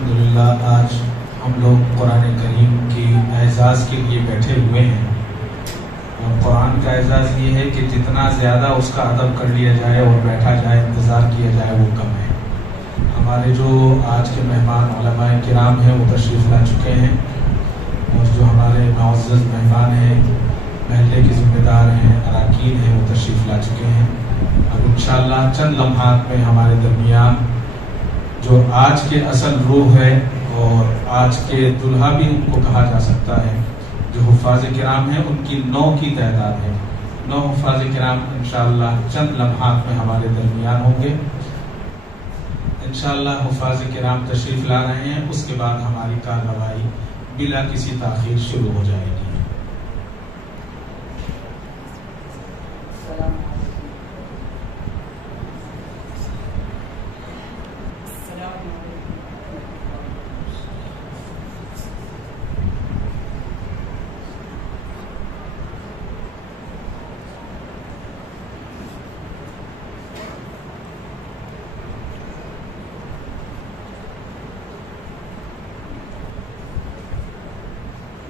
الحمدللہ آج ہم لوگ قرآن کریم کے اعزاز کے لیے بیٹھے ہوئے ہیں، اور قرآن کا اعزاز یہ ہے کہ جتنا زیادہ اس کا ادب کر لیا جائے اور بیٹھا جائے، انتظار کیا جائے، وہ کم ہے۔ ہمارے جو آج کے مہمان علماء کرام ہیں وہ تشریف لا چکے ہیں، اور جو ہمارے معزز مہمان ہیں، محلے کے ذمہ دار ہیں، اراکین ہیں، وہ تشریف لا چکے ہیں۔ اب انشاءاللہ چند لمحات میں ہمارے درمیان جو آج کے اصل روح ہے اور آج کے دلہا بھی ان کو کہا جا سکتا ہے، جو حفاظ کرام ہیں، ان کی 9 کی تعداد ہے۔ 9 حفاظ کرام انشاءاللہ چند لمحات میں ہمارے درمیان ہوں گے۔ انشاءاللہ حفاظ کرام تشریف لا رہے ہیں، اس کے بعد ہماری کارروائی بلا کسی تاخیر شروع ہو جائے گی۔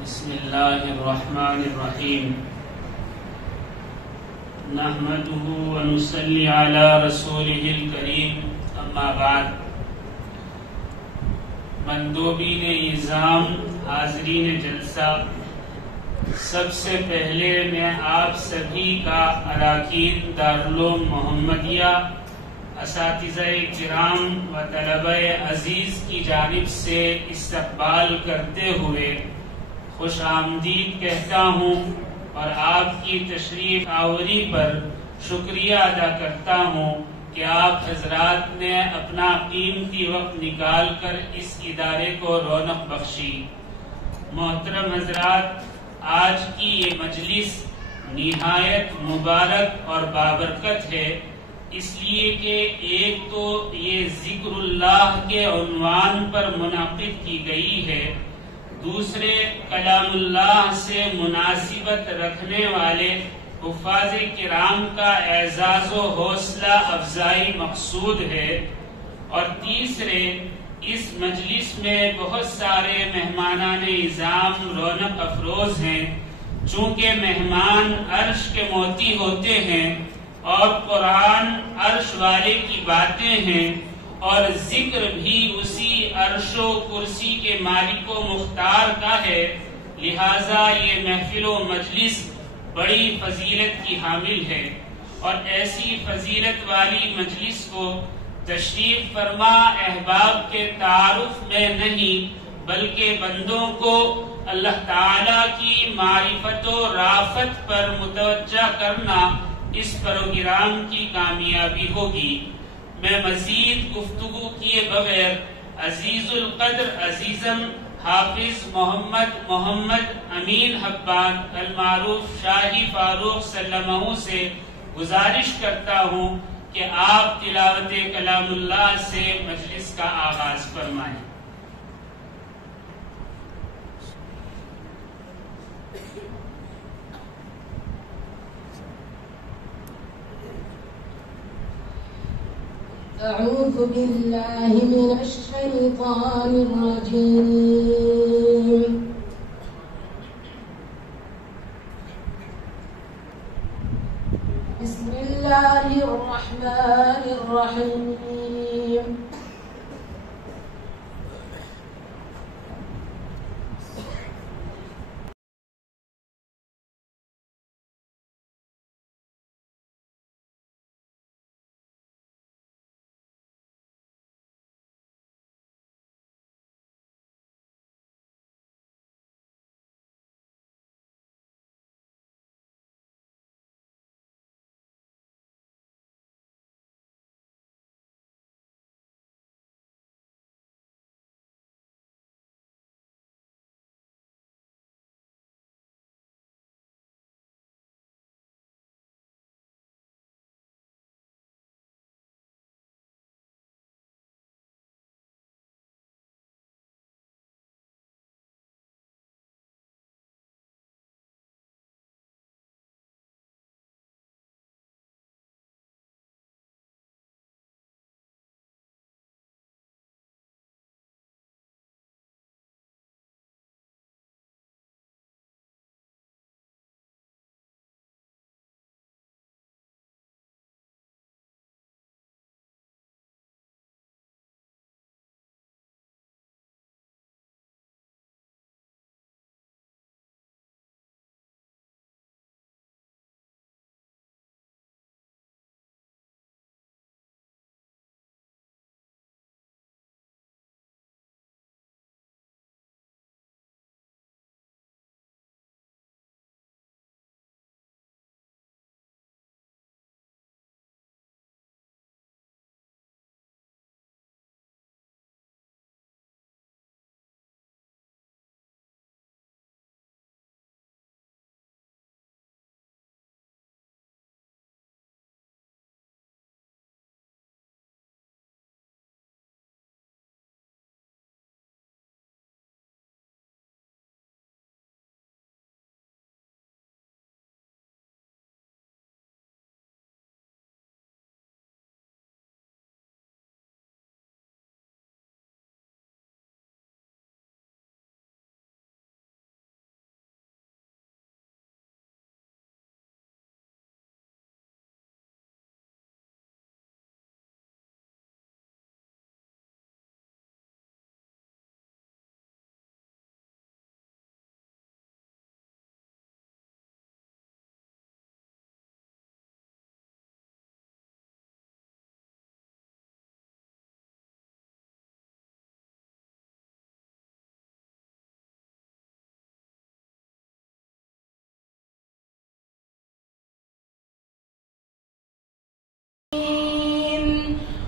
بسم اللہ الرحمن الرحیم، نحمده ونصلی علی رسولہ الکریم، اما بعد۔ مندوبین نظام، حاضرین جلسہ، سب سے پہلے میں آپ سبھی کا اراکین دارالعلوم محمدیہ، اساتذہ کرام و طلبہ عزیز کی جانب سے استقبال کرتے ہوئے خوش آمدید کہتا ہوں، اور آپ کی تشریف آوری پر شکریہ ادا کرتا ہوں کہ آپ حضرات نے اپنا قیمتی وقت نکال کر اس ادارے کو رونق بخشی۔ محترم حضرات، آج کی یہ مجلس نہایت مبارک اور بابرکت ہے، اس لیے کہ ایک تو یہ ذکر اللہ کے عنوان پر منعقد کی گئی ہے، دوسرے کلام اللہ سے مناسبت رکھنے والے حفاظ کرام کا اعزاز و حوصلہ افزائی مقصود ہے، اور تیسرے اس مجلس میں بہت سارے مہمانان اعظام رونق افروز ہیں۔ چونکہ مہمان عرش کے موتی ہوتے ہیں اور قرآن عرش والے کی باتیں ہیں، اور ذکر بھی اسی عرش و کرسی کے مالک و مختار کا ہے، لہٰذا یہ محفل و مجلس بڑی فضیلت کی حامل ہے، اور ایسی فضیلت والی مجلس کو تشریف فرما احباب کے تعارف میں نہیں بلکہ بندوں کو اللہ تعالی کی معرفت و رافت پر متوجہ کرنا اس پروگرام کی کامیابی ہوگی۔ میں مزید گفتگو کیے بغیر عزیز القدر عزیزم حافظ محمد امین حبان المعروف شاہی فاروق سلمہ سے گزارش کرتا ہوں کہ آپ تلاوت کلام اللہ سے مجلس کا آغاز فرمائیں۔ أعوذ بالله من الشيطان الرجيم، بسم الله الرحمن الرحيم۔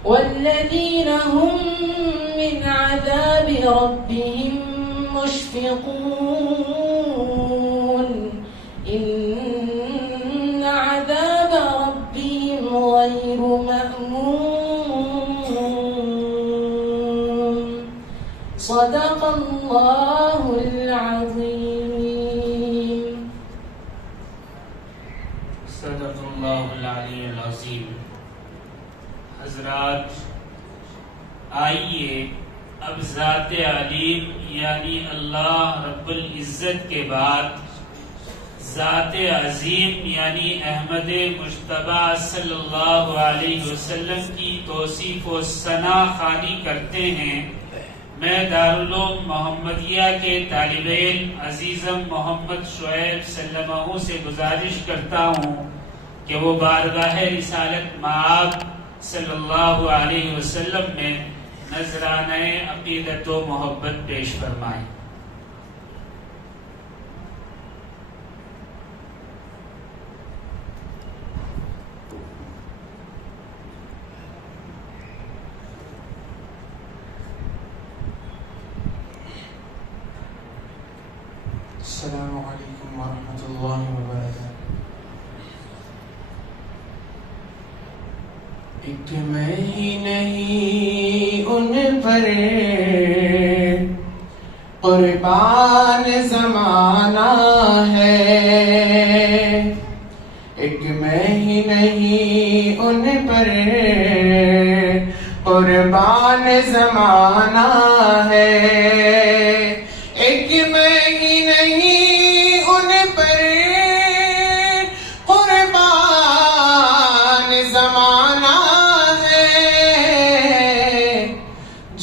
والذين هم من عذاب ربهم مشفقون إن عذاب ربهم غير مأمون صدق الله العظيم صدق اللہ العلی العظیم۔ حضرات، آئیے اب ذات علیم یعنی اللہ رب العزت کے بعد ذات عظیم یعنی احمد مجتبی صلی اللہ علیہ وسلم کی توصیف و ثنا خوانی کرتے ہیں۔ میں دارالعلوم محمدیہ کے طالب علم عزیزم محمد شعیب سلمہ سے گزارش کرتا ہوں کہ وہ بارگاہ رسالت مآب صلی اللہ علیہ وسلم میں نذرانہ عقیدت و محبت پیش فرمائیں۔ السلام علیکم ورحمۃ اللہ وبرکاتہ۔ ایک میں ہی نہیں ان پر قربان زمانہ ہے، ایک میں ہی نہیں ان پر قربان زمانہ ہے، ایک میں ہی نہیں ان پر قربان زمانہ ہے،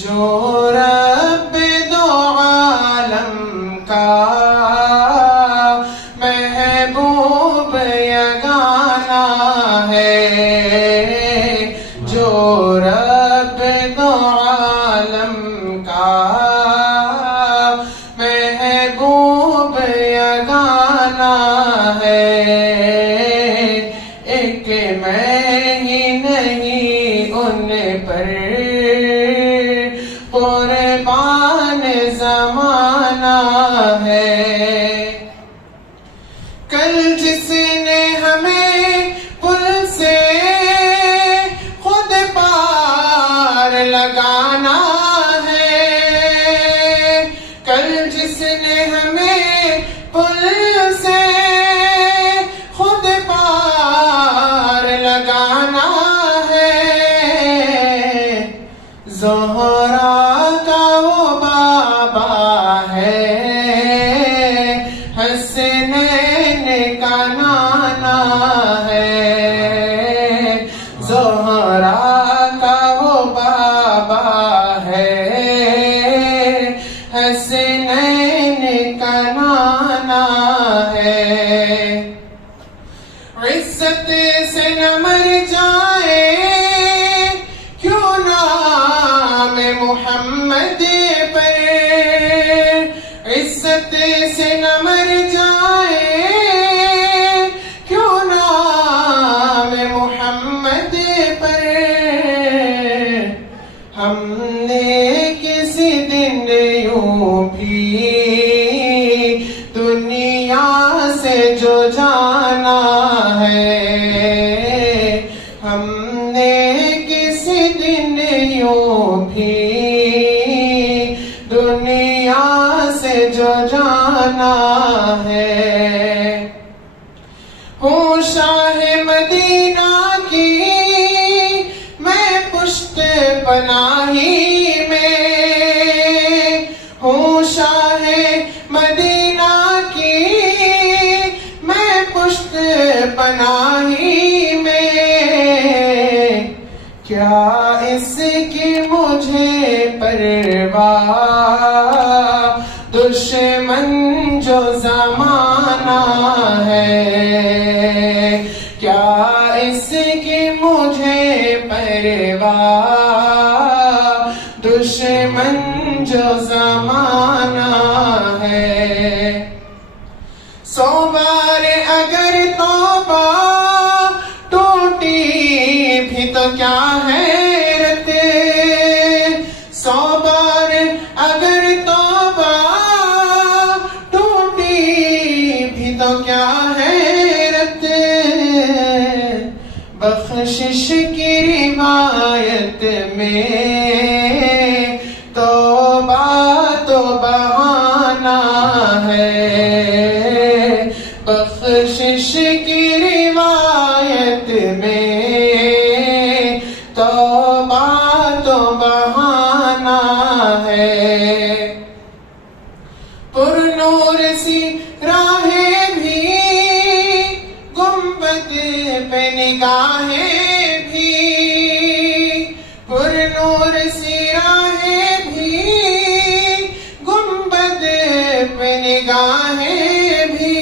جو رب دو عالم کا محبوب یگانہ ہے، جو رب دو عالم کا محبوب یگانہ ہے، ایک میں ہی نہیں ان پر قربان زمانہ ہے۔ کل جس نے ہمیں پل سے خود پار لگانا ہے، کل جس نے ہمیں پل سے خود پار لگانا ہے، زہرا کا وہ بابا ہے، حسنین کا نانا ہے، زہرا کا وہ بابا ہے، حسنین کا نانا ہے، عزت سے نہ مر جائے کیوں نام محمد پر، عزت سے نہ مر جائے کیوں نام محمد پر، ہم نے کسی دن یوں بھی دنیا سے جو جانا ہے، ہم نے کسی دن یوں بھی دنیا سے جو جانا ہے، ہوں شاہ مدینہ کی میں پشت پناہی میں، ہوں شاہ مدینہ کی میں پشت پناہی میں، کیا اس کی مجھے پرواہ دشمن جو زمانہ ہے، کیا اس کی مجھے پرواہ دشمن جو زمانہ ہے، 100 بار اگر توبہ ٹوٹی بھی تو کیا حیرت آیت میں توبہ تو بہانا ہے، بخشش کی روایت میں توبہ تو بہانا ہے، پر نور سی راہیں بھی گنبد پہ نگاہیں بھی، پر نور سی راہیں بھی گنبد پہ نگاہیں بھی،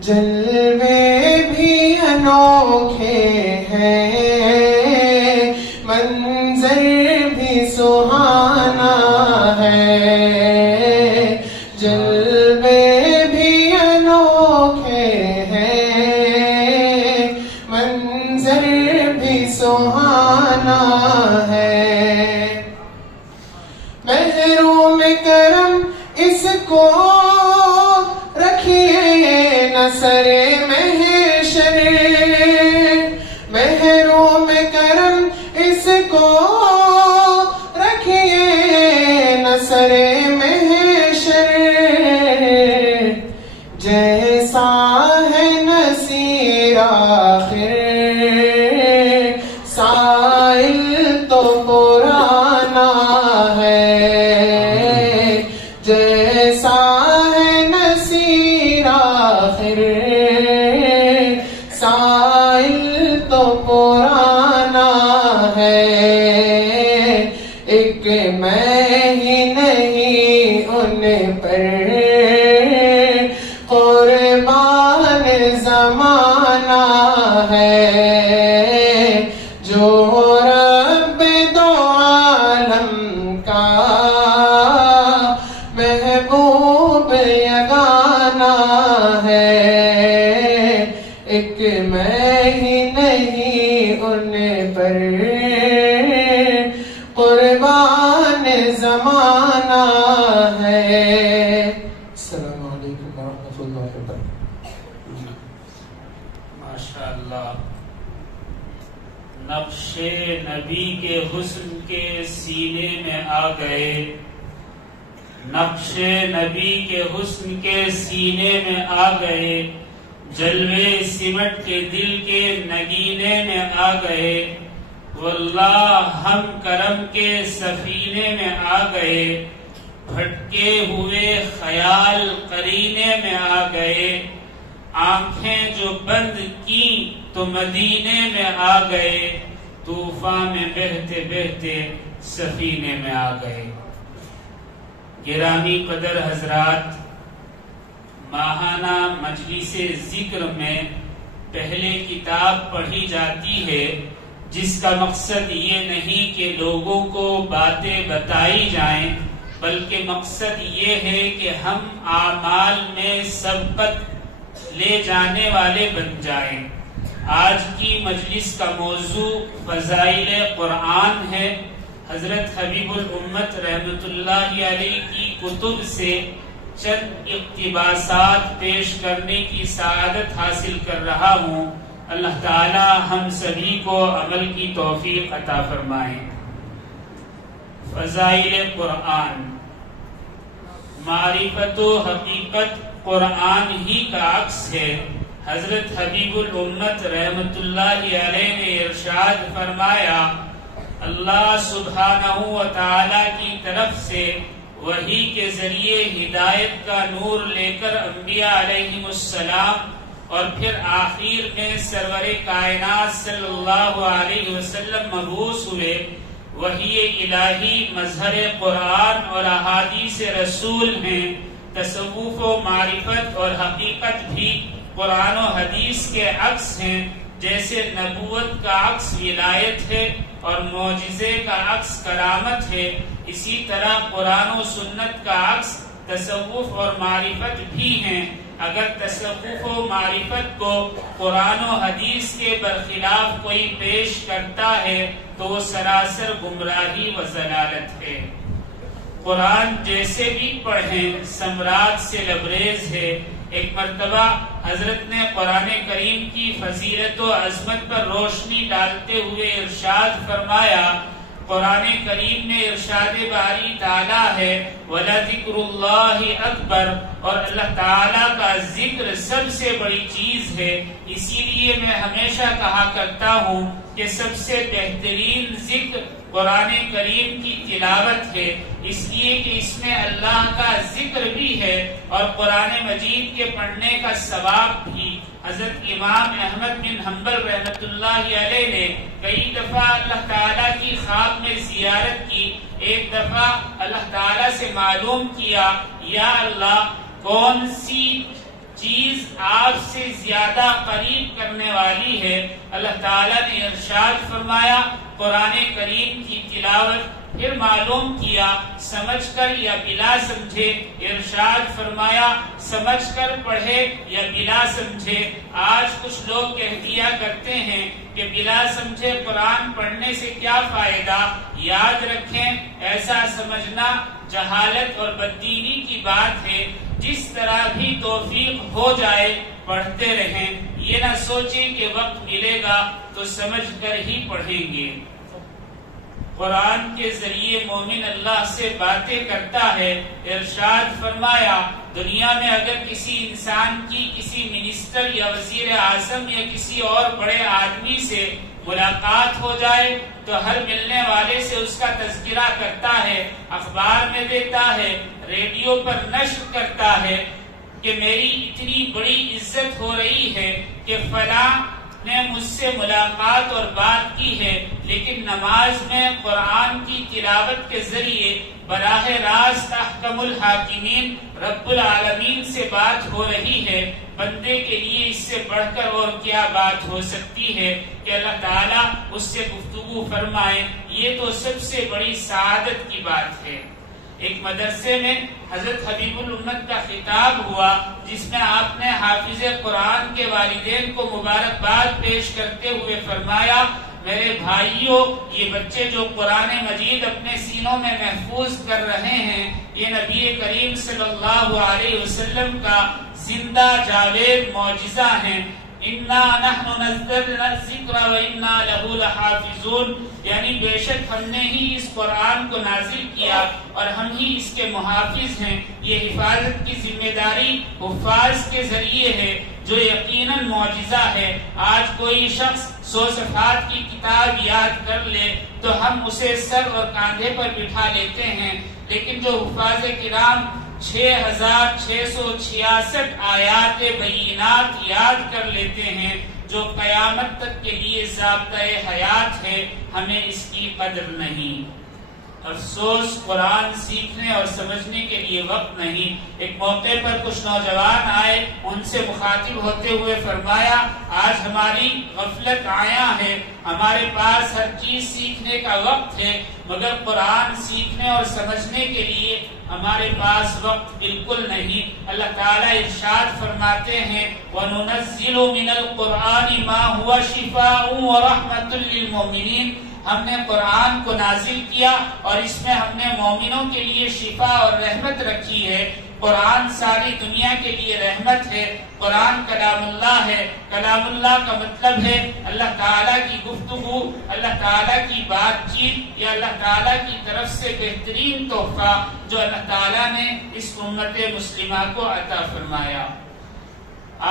جلوے بھی انوکھے ہیں، منظر بھی سہانا ہے، جلوے بھی انوکھے ہیں، منظر بھی سہانا ہے، محروم کرم اس کو رکھیے نہ سر محشر، محروم کرم اس کو رکھیے نہ سر محشر، جیسا ہے نصیر آخر سائل تو پرانا ہے، جیسا ہے نصیر آخر سائل تو پرانا ہے، ایک میں ہی نہیں ان پر قربان زمانہ ہے، جو رب دو عالم کا محبوب یگانہ ہے، ایک میں ہی نہیں ان پر قربان زمانہ ہے۔ السلام علیکم ورحمۃ اللہ وبرکاتہ۔ ماشاءاللہ، نقش نبی کے حسن کے سینے میں آ گئے، نقش نبی کے حسن کے سینے میں آ گئے، جلوے سمٹ کے دل کے نگینے میں آ گئے، واللہ ہم کرم کے سفینے میں آ گئے، بھٹکے ہوئے خیال قرینے میں آ گئے، آنکھیں جو بند کی تو مدینے میں آ گئے، طوفان میں بہتے بہتے سفینے میں آ گئے۔ گرامی قدر حضرات، ماہانہ مجلس ذکر میں پہلے کتاب پڑھی جاتی ہے جس کا مقصد یہ نہیں کہ لوگوں کو باتیں بتائی جائیں، بلکہ مقصد یہ ہے کہ ہم اعمال میں سبقت لے جانے والے بن جائیں۔ آج کی مجلس کا موضوع فضائل قرآن ہے۔ حضرت حبیب الامت رحمت اللہ علیہ کی کتب سے چند اقتباسات پیش کرنے کی سعادت حاصل کر رہا ہوں۔ اللہ تعالی ہم سبھی کو عمل کی توفیق عطا فرمائے۔ فضائل قرآن، معرفت و حقیقت قرآن ہی کا عکس ہے۔ حضرت حبیب الامت رحمت اللہ علیہ نے ارشاد فرمایا، اللہ سبحانہ و تعالی کی طرف سے وحی کے ذریعے ہدایت کا نور لے کر انبیاء علیہم السلام اور پھر آخر میں سرور کائنات صلی اللہ علیہ وسلم مبعوث ہوئے۔ وحی الہی مظہر قرآن اور احادیث رسول ہیں۔ تصوف و معرفت اور حقیقت بھی قرآن و حدیث کے عکس ہیں۔ جیسے نبوت کا عکس ولایت ہے اور معجزے کا عکس کرامت ہے، اسی طرح قرآن و سنت کا عکس تصوف اور معرفت بھی ہیں۔ اگر تصوف و معرفت کو قرآن و حدیث کے برخلاف کوئی پیش کرتا ہے تو وہ سراسر گمراہی و ضلالت ہے۔ قرآن جیسے بھی پڑھیں سمراٹ سے لبریز ہے۔ ایک مرتبہ حضرت نے قرآن کریم کی فضیلت و عظمت پر روشنی ڈالتے ہوئے ارشاد فرمایا، قرآن کریم میں ارشاد باری تعالیٰ ہے وَلَذِكْرُ اللَّهِ أَكْبَرُ، اور اللہ تعالیٰ کا ذکر سب سے بڑی چیز ہے۔ اسی لیے میں ہمیشہ کہا کرتا ہوں کہ سب سے بہترین ذکر قرآن کریم کی تلاوت ہے، اس لیے کہ اس میں اللہ کا ذکر بھی ہے اور قرآن مجید کے پڑھنے کا ثواب بھی۔ حضرت امام احمد بن حنبل رحمۃ اللہ علیہ نے کئی دفعہ اللہ تعالیٰ کی خواب میں زیارت کی۔ ایک دفعہ اللہ تعالیٰ سے معلوم کیا، یا اللہ کون سی چیز آپ سے زیادہ قریب کرنے والی ہے؟ اللہ تعالیٰ نے ارشاد فرمایا قرآن کریم کی تلاوت۔ پھر معلوم کیا سمجھ کر یا بلا سمجھے، ارشاد فرمایا سمجھ کر پڑھے یا بلا سمجھے۔ آج کچھ لوگ کہہ دیا کرتے ہیں کہ بلا سمجھے قرآن پڑھنے سے کیا فائدہ؟ یاد رکھیں ایسا سمجھنا جہالت اور بددینی کی بات ہے۔ جس طرح بھی توفیق ہو جائے پڑھتے رہیں، یہ نہ سوچیں کہ وقت ملے گا تو سمجھ کر ہی پڑھیں گے۔ قرآن کے ذریعے مومن اللہ سے باتیں کرتا ہے۔ ارشاد فرمایا دنیا میں اگر کسی انسان کی کسی منسٹر یا وزیر اعظم یا کسی اور بڑے آدمی سے ملاقات ہو جائے تو ہر ملنے والے سے اس کا تذکرہ کرتا ہے، اخبار میں دیتا ہے، ریڈیو پر نشر کرتا ہے کہ میری اتنی بڑی عزت ہو رہی ہے کہ فلاں نے مجھ سے ملاقات اور بات کی ہے۔ لیکن نماز میں قرآن کی تلاوت کے ذریعے براہ راست احکم الحاکمین رب العالمین سے بات ہو رہی ہے۔ بندے کے لیے اس سے بڑھ کر اور کیا بات ہو سکتی ہے کہ اللہ تعالیٰ اس سے گفتگو فرمائے؟ یہ تو سب سے بڑی سعادت کی بات ہے۔ ایک مدرسے میں حضرت حبیب الامت کا خطاب ہوا جس میں آپ نے حافظ قرآن کے والدین کو مبارکباد پیش کرتے ہوئے فرمایا، میرے بھائیوں یہ بچے جو قرآن مجید اپنے سینوں میں محفوظ کر رہے ہیں یہ نبی کریم صلی اللہ علیہ وسلم کا زندہ جاوید معجزہ ہیں۔ اِنَّا نَحْنُ نَزَّلْنَا الذِّكْرَ وَإِنَّا لَهُ لَحَافِظُونَ، یعنی بے شک ہم نے ہی اس قرآن کو نازل کیا اور ہم ہی اس کے محافظ ہیں۔ یہ حفاظت کی ذمہ داری حفاظ کے ذریعے ہے جو یقیناً معجزہ ہے۔ آج کوئی شخص 100 صفحات کی کتاب یاد کر لے تو ہم اسے سر اور کاندھے پر بٹھا لیتے ہیں، لیکن جو حفاظ کرام 6666 آیات بینات یاد کر لیتے ہیں جو قیامت تک کے لیے ضابطۂ حیات ہے، ہمیں اس کی قدر نہیں۔ افسوس قرآن سیکھنے اور سمجھنے کے لیے وقت نہیں۔ ایک موقع پر کچھ نوجوان آئے، ان سے مخاطب ہوتے ہوئے فرمایا آج ہماری غفلت آیا ہے، ہمارے پاس ہر چیز سیکھنے کا وقت ہے مگر قرآن سیکھنے اور سمجھنے کے لیے ہمارے پاس وقت بالکل نہیں۔ اللہ تعالیٰ ارشاد فرماتے ہیں وَنُنَزِّلُ مِنَ الْقُرْآنِ مَا هُوَ شِفَاءٌ وَرَحْمَةٌ لِّلْمُؤْمِنِينَ، ہم نے قرآن کو نازل کیا اور اس میں ہم نے مومنوں کے لیے شفا اور رحمت رکھی ہے۔ قرآن ساری دنیا کے لیے رحمت ہے۔ قرآن کلام اللہ ہے۔ کلام اللہ کا مطلب ہے اللہ تعالیٰ کی گفتگو، اللہ تعالیٰ کی بات چیت یا اللہ تعالیٰ کی طرف سے بہترین تحفہ جو اللہ تعالیٰ نے اس امت مسلمہ کو عطا فرمایا۔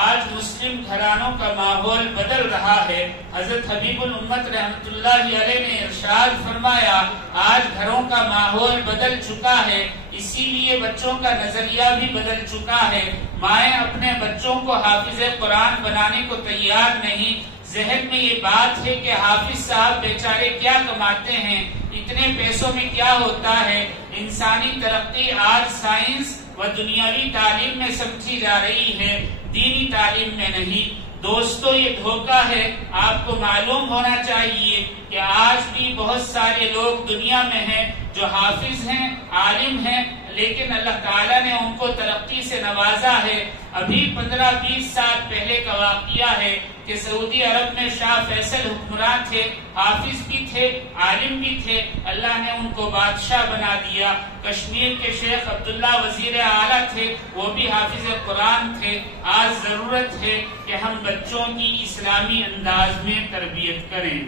آج مسلم گھرانوں کا ماحول بدل رہا ہے۔ حضرت حبیب الامت رحمۃ اللہ علیہ نے ارشاد فرمایا آج گھروں کا ماحول بدل چکا ہے، اسی لیے بچوں کا نظریہ بھی بدل چکا ہے۔ مائیں اپنے بچوں کو حافظ قرآن بنانے کو تیار نہیں۔ ذہن میں یہ بات ہے کہ حافظ صاحب بیچارے کیا کماتے ہیں، اتنے پیسوں میں کیا ہوتا ہے۔ انسانی ترقی آج سائنس و دنیاوی تعلیم میں سمجھی جا رہی ہے، دینی تعلیم میں نہیں۔ دوستو یہ دھوکہ ہے۔ آپ کو معلوم ہونا چاہیے کہ آج بھی بہت سارے لوگ دنیا میں ہیں جو حافظ ہیں، عالم ہیں، لیکن اللہ تعالیٰ نے ان کو ترقی سے نوازا ہے۔ ابھی 15-20 سال پہلے کا واقعہ ہے، کہ سعودی عرب میں شاہ فیصل حکمران تھے، حافظ بھی تھے، عالم بھی تھے، اللہ نے ان کو بادشاہ بنا دیا۔ کشمیر کے شیخ عبداللہ وزیر اعلیٰ تھے، وہ بھی حافظ قرآن تھے۔ آج ضرورت ہے کہ ہم بچوں کی اسلامی انداز میں تربیت کریں۔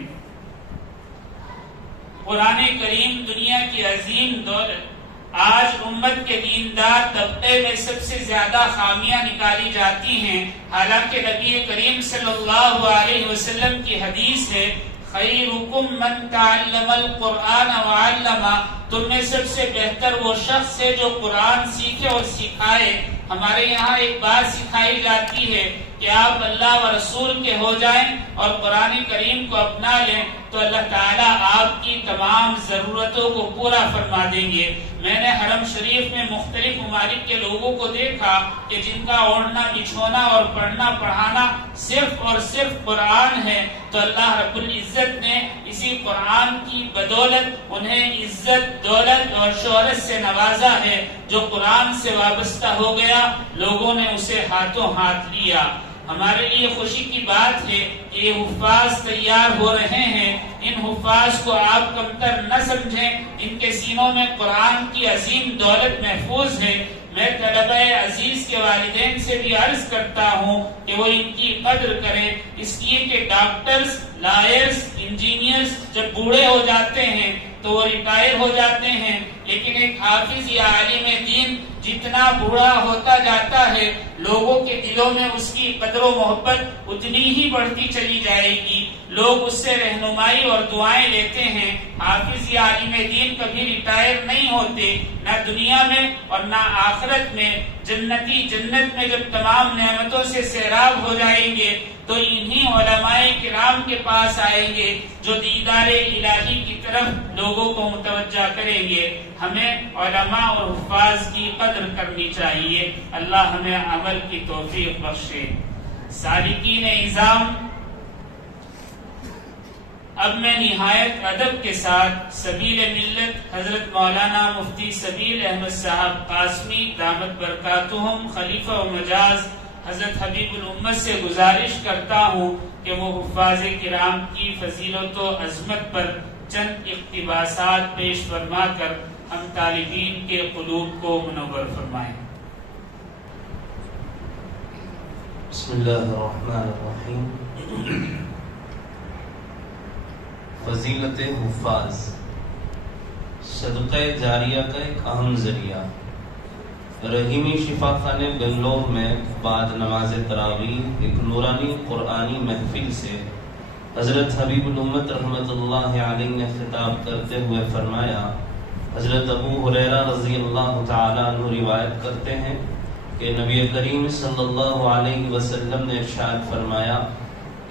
قرآن کریم دنیا کی عظیم دولت، آج امت کے دیندار طبقے میں سب سے زیادہ خامیاں نکالی جاتی ہیں، حالانکہ نبی کریم صلی اللہ علیہ وسلم کی حدیث ہے، خیرکم من تعلم القرآن وعلمہ، تم میں سب سے بہتر وہ شخص ہے جو قرآن سیکھے اور سکھائے۔ ہمارے یہاں ایک بات سکھائی جاتی ہے کہ آپ اللہ و رسول کے ہو جائیں اور قرآن کریم کو اپنا لیں تو اللہ تعالیٰ آپ کی تمام ضرورتوں کو پورا فرما دیں گے۔ میں نے حرم شریف میں مختلف ممالک کے لوگوں کو دیکھا کہ جن کا اوڑھنا بچھونا اور پڑھنا پڑھانا صرف اور صرف قرآن ہے، تو اللہ رب العزت نے اسی قرآن کی بدولت انہیں عزت، دولت اور شہرت سے نوازا ہے۔ جو قرآن سے وابستہ ہو گیا، لوگوں نے اسے ہاتھوں ہاتھ لیا۔ ہمارے لیے خوشی کی بات ہے کہ یہ حفاظ تیار ہو رہے ہیں۔ ان حفاظ کو آپ کمتر نہ سمجھیں، ان کے سینوں میں قرآن کی عظیم دولت محفوظ ہے۔ میں طلبہ عزیز کے والدین سے بھی عرض کرتا ہوں کہ وہ ان کی قدر کریں، اس لیے کہ ڈاکٹرز، لائرز، انجینئرز جب بوڑھے ہو جاتے ہیں تو وہ ریٹائر ہو جاتے ہیں، لیکن ایک حافظ یا عالم دین جتنا بوڑھا ہوتا جاتا ہے، لوگوں کے دلوں میں اس کی قدر و محبت اتنی ہی بڑھتی چلی جائے گی۔ لوگ اس سے رہنمائی اور دعائیں لیتے ہیں۔ حافظ یا عالم دین کبھی ریٹائر نہیں ہوتے، نہ دنیا میں اور نہ آخرت میں۔ جنت میں جب تمام نعمتوں سے سیراب ہو جائیں گے تو انہی علماء کرام کے پاس آئیں گے جو دیدار الہی کی طرف لوگوں کو متوجہ کریں گے۔ ہمیں علماء اور حفاظ کی قدر کرنی چاہیے۔ اللہ ہمیں عمل کی توفیق بخشے۔ سالکین نظام، اب میں نہایت ادب کے ساتھ سبیل ملت حضرت مولانا مفتی سبیل احمد صاحب قاسمی دامت برکاتہم خلیفہ و مجاز حضرت حبیب الامت سے گزارش کرتا ہوں کہ وہ حفاظ کرام کی فضیلت و عظمت پر چند اقتباسات پیش فرما کر ہم طالبین کے قلوب کو منور فرمائیں۔ بسم اللہ الرحمن الرحیم۔ فضیلت حفاظ صدقہ جاریہ کا ایک اہم ذریعہ۔ رحیمی شفا خانے بنگلور میں بعد نماز تراویح ایک نورانی قرآنی محفل سے حضرت حبیب الامت رحمت اللہ علیہ نے خطاب کرتے ہوئے فرمایا، حضرت ابو ہریرہ رضی اللہ تعالیٰ عنہ روایت کرتے ہیں کہ نبی کریم صلی اللہ علیہ وسلم نے ارشاد فرمایا،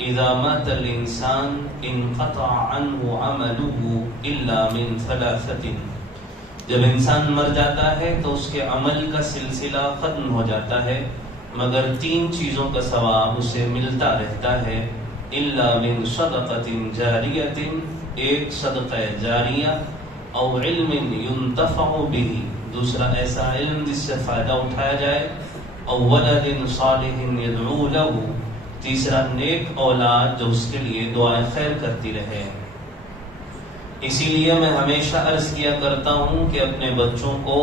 اذا مات الانسان انقطع عنہ عملہ الا من ثلاثۃ، جب انسان مر جاتا ہے تو اس کے عمل کا سلسلہ ختم ہو جاتا ہے مگر تین چیزوں کا ثواب اسے ملتا رہتا ہے، الا من صدقۃ جاریۃ، ایک صدقہ جاریہ، او علم ينتفع به، دوسرا ایسا علم جس سے فائدہ اٹھایا جائے، او ولد صالح يدعو له، تیسرا نیک اولاد جو اس کے لیے دعائیں خیر کرتی رہے۔ اسی لیے میں ہمیشہ عرض کیا کرتا ہوں کہ اپنے بچوں کو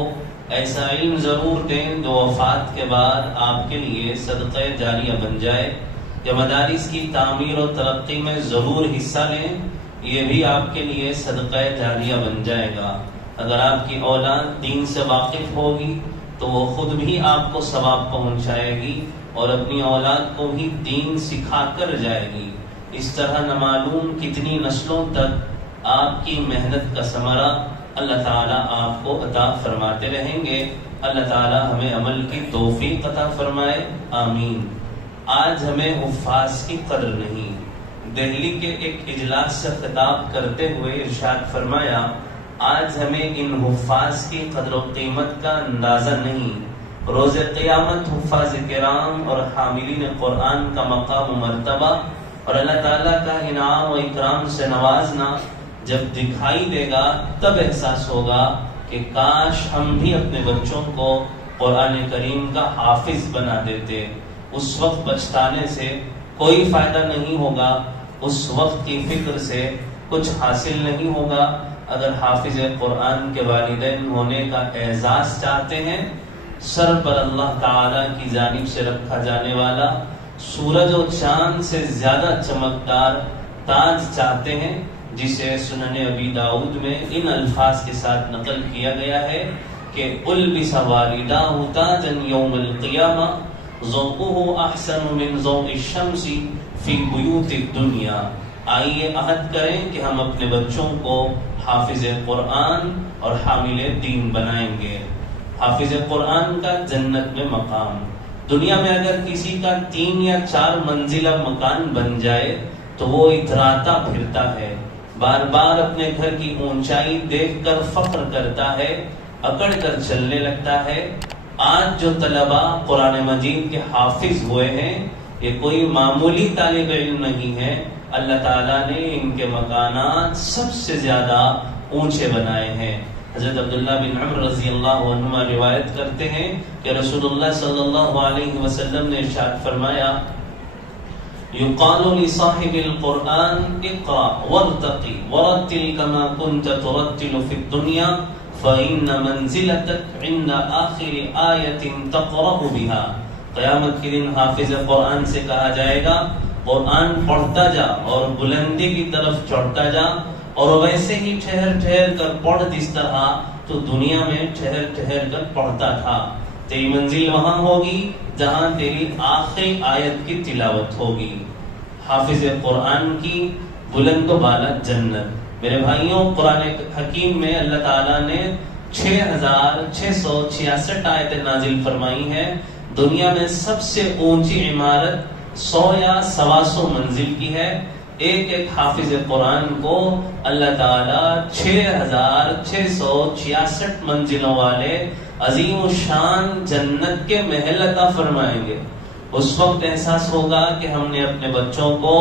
ایسا علم ضرور دیں جو وفات کے بعد آپ کے لیے صدقہ جاریہ بن جائے، یا مدارس کی تعمیر و ترقی میں ضرور حصہ لیں، یہ بھی آپ کے لیے صدقہ جاریہ بن جائے گا۔ اگر آپ کی اولاد دین سے واقف ہوگی تو وہ خود بھی آپ کو ثواب پہنچائے گی اور اپنی اولاد کو بھی دین سکھا کر جائے گی۔ اس طرح نہ معلوم کتنی نسلوں تک آپ کی محنت کا ثمرہ اللہ تعالیٰ آپ کو عطا فرماتے رہیں گے۔ اللہ تعالیٰ ہمیں عمل کی توفیق عطا فرمائے، آمین۔ آج ہمیں حفاظ کی قدر نہیں۔ دہلی کے ایک اجلاس سے خطاب کرتے ہوئے ارشاد فرمایا، آج ہمیں ان حفاظ کی قدر و قیمت کا اندازہ نہیں۔ روز قیامت حفاظ کرام اور حاملین قرآن کا مقام و مرتبہ اور اللہ تعالیٰ کا انعام و اکرام سے نوازنا جب دکھائی دے گا تب احساس ہوگا کہ کاش ہم بھی اپنے بچوں کو قرآن کریم کا حافظ بنا دیتے۔ اس وقت پچھتانے سے کوئی فائدہ نہیں ہوگا، اس وقت کی فکر سے کچھ حاصل نہیں ہوگا۔ اگر حافظ قرآن کے والدین ہونے کا اعزاز چاہتے ہیں، سر پر اللہ تعالی کی جانب سے رکھا جانے والا سورج و چاند سے زیادہ چمکدار تاج چاہتے ہیں، جسے سنن ابی داؤد میں ان الفاظ کے ساتھ نقل کیا گیا ہے کہ البس والداہ تاجا یوم القیامہ ذوقہ احسن من ذوق الشمس فی بیوت الدنیا۔ آئیے عہد کریں کہ ہم اپنے بچوں کو حافظ قرآن اور حامل دین بنائیں گے۔ حافظ قرآن کا جنت میں مقام، دنیا میں اگر کسی کا 3 یا 4 منزلہ مکان بن جائے تو وہ اتراتا پھرتا ہے، بار بار اپنے گھر کی اونچائی دیکھ کر فخر کرتا ہے، اکڑ کر چلنے لگتا ہے۔ آج جو طلباء قرآن مجید کے حافظ ہوئے ہیں، یہ کوئی معمولی طالب علم نہیں ہے، اللہ تعالیٰ نے ان کے مکانات سب سے زیادہ اونچے بنائے ہیں۔ حضرت عبداللہ بن عمر رضی اللہ عنہما روایت کرتے ہیں کہ رسول اللہ صلی اللہ علیہ وسلم نے ارشاد فرمایا، یقال لصاحب القرآن اقرأ وارتقی ورتل کما كنت ترتل فی الدنیا فإن منزلتک عند آخر آیت تقرأ بها۔ قیامت کے دن حافظ قرآن سے کہا جائے گا، قرآن پڑھتا جا اور بلندی کی طرف چڑھتا جا، اور ویسے ہی ٹھہر ٹھہر کر پڑھ جس طرح تو دنیا میں ٹھہر ٹھہر کر پڑھتا تھا۔ تیری منزل وہاں ہوگی جہاں تیری آخری آیت کی تلاوت ہوگی۔ حافظ قرآن کی بلند و بالا جنت۔ میرے بھائیوں، قرآن حکیم میں اللہ تعالیٰ نے 6666 آیتیں نازل فرمائی ہیں۔ دنیا میں سب سے اونچی عمارت 100 یا 125 منزل کی ہے۔ ایک ایک حافظ قرآن کو اللہ تعالیٰ 6666 منزلوں والے عظیم الشان جنت کے محل عطا فرمائیں گے۔ اس وقت احساس ہوگا کہ ہم نے اپنے بچوں کو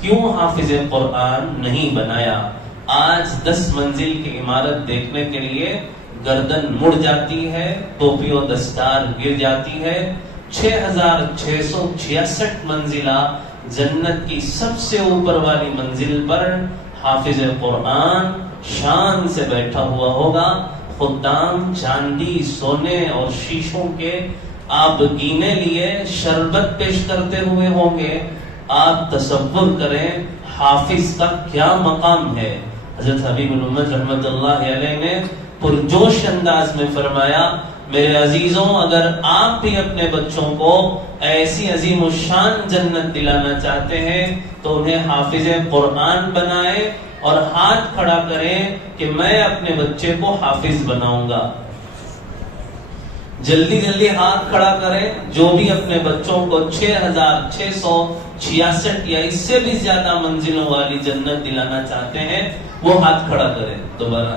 کیوں حافظ قرآن نہیں بنایا۔ آج 10 منزل کی عمارت دیکھنے کے لیے گردن مڑ جاتی ہے، ٹوپی و دستار گر جاتی ہے۔ 6666 منزلہ جنت کی سب سے اوپر والی منزل پر حافظ قرآن شان سے بیٹھا ہوا ہوگا۔ خدام چاندی، سونے اور شیشوں کے آبگینے لیے شربت پیش کرتے ہوئے ہوں گے۔ آپ تصور کریں حافظ کا کیا مقام ہے۔ حضرت حبیب الامت رحمت اللہ علیہ نے پرجوش انداز میں فرمایا، میرے عزیزوں، اگر آپ بھی اپنے بچوں کو ایسی عظیم الشان جنت دلانا چاہتے ہیں تو انہیں حافظ قرآن بنائیں اور ہاتھ کھڑا کریں کہ میں اپنے بچے کو حافظ بناؤں گا۔ جلدی جلدی ہاتھ کھڑا کریں جو بھی اپنے بچوں کو 6666 یا اس سے بھی زیادہ منزلوں والی جنت دلانا چاہتے ہیں، وہ ہاتھ کھڑا کریں۔ دوبارہ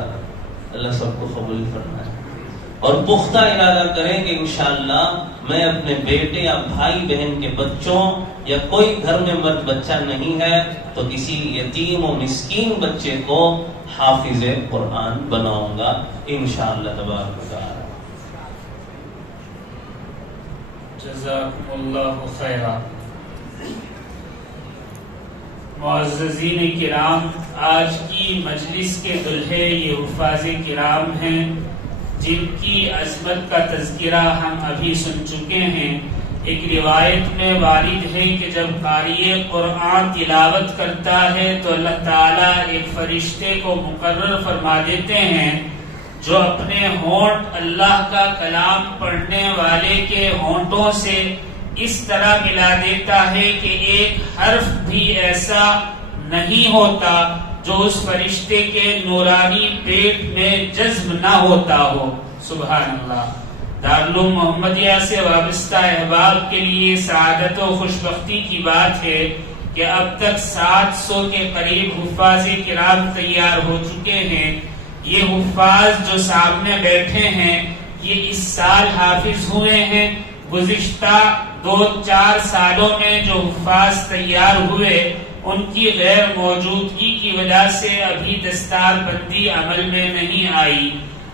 اللہ سب کو قبول فرمائے، اور پختہ ارادہ کریں کہ انشاءاللہ میں اپنے بیٹے یا بھائی بہن کے بچوں، یا کوئی گھر میں مرد بچہ نہیں ہے تو کسی یتیم و مسکین بچے کو حافظ قرآن بناؤں گا انشاءاللہ تبارک و تعالی۔ جزاکم اللہ خیرا۔ معززین کرام، آج کی مجلس کے دلہے یہ حفاظ کرام ہیں جن کی عظمت کا تذکرہ ہم ابھی سن چکے ہیں۔ ایک روایت میں وارد ہے کہ جب قاری قرآن تلاوت کرتا ہے تو اللہ تعالیٰ ایک فرشتے کو مقرر فرما دیتے ہیں جو اپنے ہونٹ اللہ کا کلام پڑھنے والے کے ہونٹوں سے اس طرح ملا دیتا ہے کہ ایک حرف بھی ایسا نہیں ہوتا جو اس فرشتے کے نورانی پیٹ میں جذب نہ ہوتا ہو۔ سبحان اللہ۔ دارالعلوم محمدیہ سے وابستہ احباب کے لیے سعادت و خوشبختی کی بات ہے کہ اب تک 700 کے قریب حفاظ کرام تیار ہو چکے ہیں۔ یہ حفاظ جو سامنے بیٹھے ہیں یہ اس سال حافظ ہوئے ہیں۔ گزشتہ 2-4 سالوں میں جو حفاظ تیار ہوئے ان کی غیر موجودگی کی وجہ سے ابھی دستار بندی عمل میں نہیں آئی۔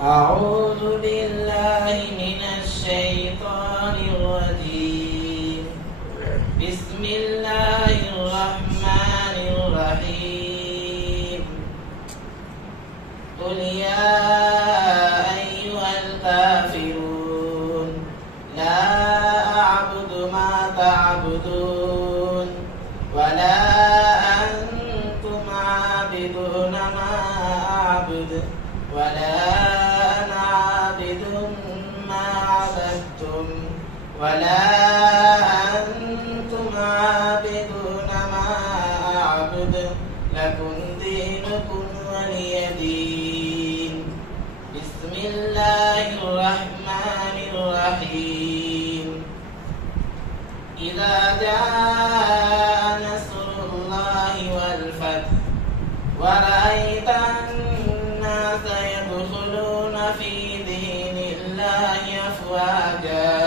أعوذ بالله من الشيطان الرجيم. بسم الله الرحمن الرحيم. قل يا أيها الكافرون لا أعبد ما تعبدون ولا أنتم عابدون ما أعبد ولا أنا عابد ما عبدتم ولا أنتم عابدون ما أعبد لكم دينكم ولي دين. بسم الله الرحمن الرحيم. إذا جاء نصر الله والفتح ورأيت الناس يدخلون في دين الله أفواجا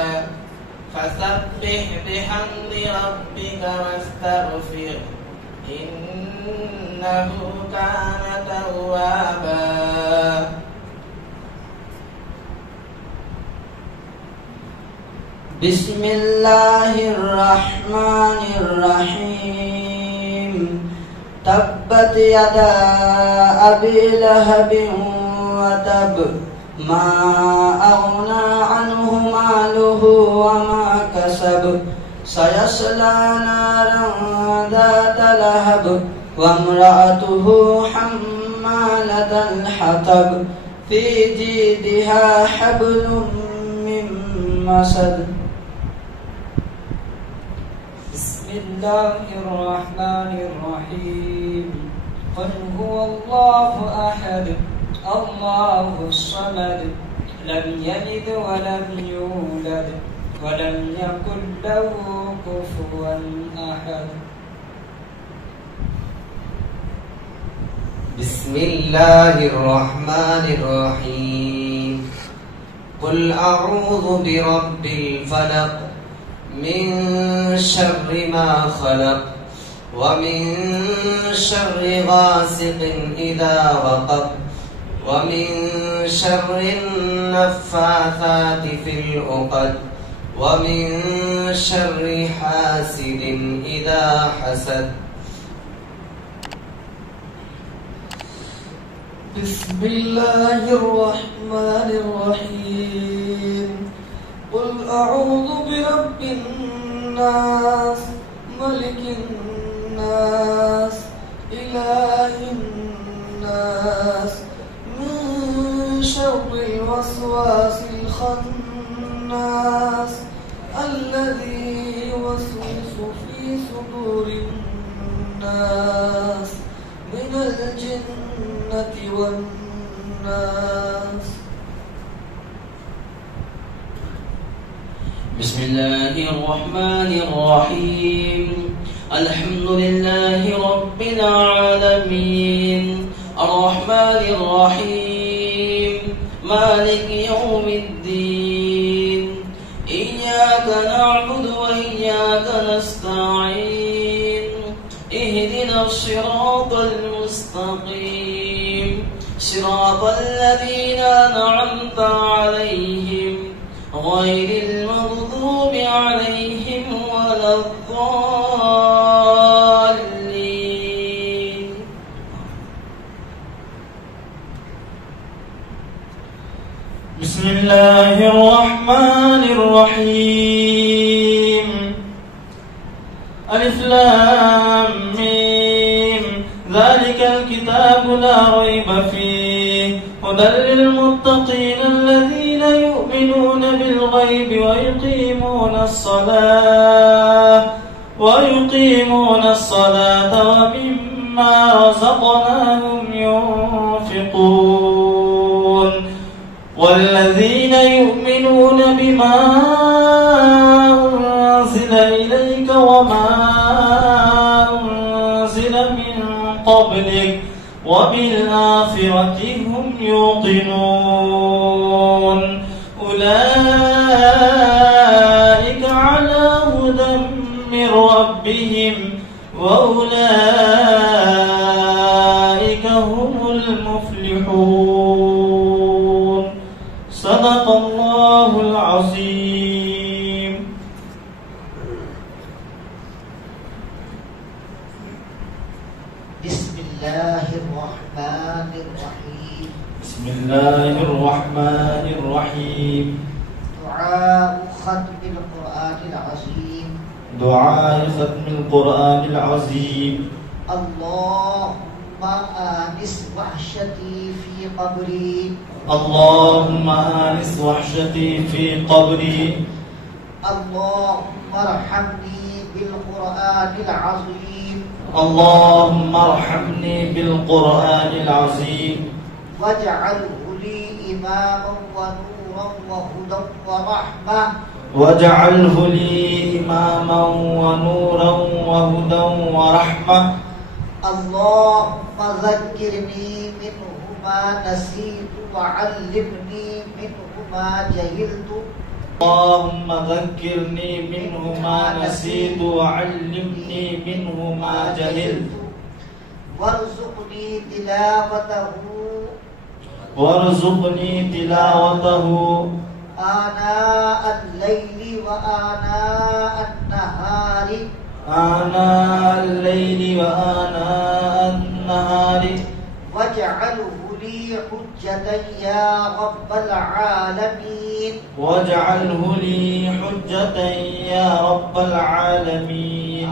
فسبح بحمد ربك واستغفر إنه كان توابا. بسم الله الرحمن الرحيم. تبت يدا أبي لهب وتب ما أغنى عنه ماله وما كسب سيصلى نارا ذات لهب وامرأته حمالة الحطب في جيدها حبل من مسد. بسم الله الرحمن الرحيم. قل هو الله أحد الله الصمد لم يلد ولم يولد ولم يكن له كفوا أحد. بسم الله الرحمن الرحيم. قل أعوذ برب الفلق من شر ما خلق ومن شر غاسق إذا وقب ومن شر النفاثات في العقد ومن شر حاسد إذا حسد. بسم الله الرحمن الرحيم. قل أعوذ برب الناس ملك الناس إله الناس من شر الوسواس الخناس الذي يوسوس في صدور الناس من الجنة والناس. بسم الله الرحمن الرحيم. الحمد لله رب العالمين الرحمن الرحيم مالك يوم الدين إياك نعبد وإياك نستعين اهدنا الصراط المستقيم صراط الذين أنعمت عليهم غير المغضوب عليهم ولا الضالين. بسم الله الرحمن الرحيم. ألف لام ميم ذلك الكتاب لا ريب فيه هدى للمتقين الذين يؤمنون بالغيب ويقيمون الصلاة ومما رزقناهم ينفقون والذين يؤمنون بما أنزل إليك وما أنزل من قبلك وبالآخرة هم يوقنون أولئك على هدى من ربهم وأولئك هم المفلحون. صدق الله العظيم. بسم الله الرحمن الرحيم. بسم الله الرحمن الرحيم. دعاء ختم القرآن العظيم. دعاء ختم القرآن العظيم. اللهم آنس وحشتي في قبري. اللهم آنس وحشتي في قبري. اللهم ارحمني بالقرآن العظيم. اللهم ارحمني بالقرآن العظيم. واجعله لي إماما ونورا وهدى ورحمة. واجعله لي إماما ونورا وهدى ورحمة. اللهم ذكرني منه ما نسيت وعلمني منه ما جهلت. اللهم ذكرني منه ما نسيت وعلمني منه ما جهلت. وارزقني تلاوته آناء الليل وآناء النهار. واجعله لي حجة يا رب العالمين. واجعله لي حجة يا رب العالمين.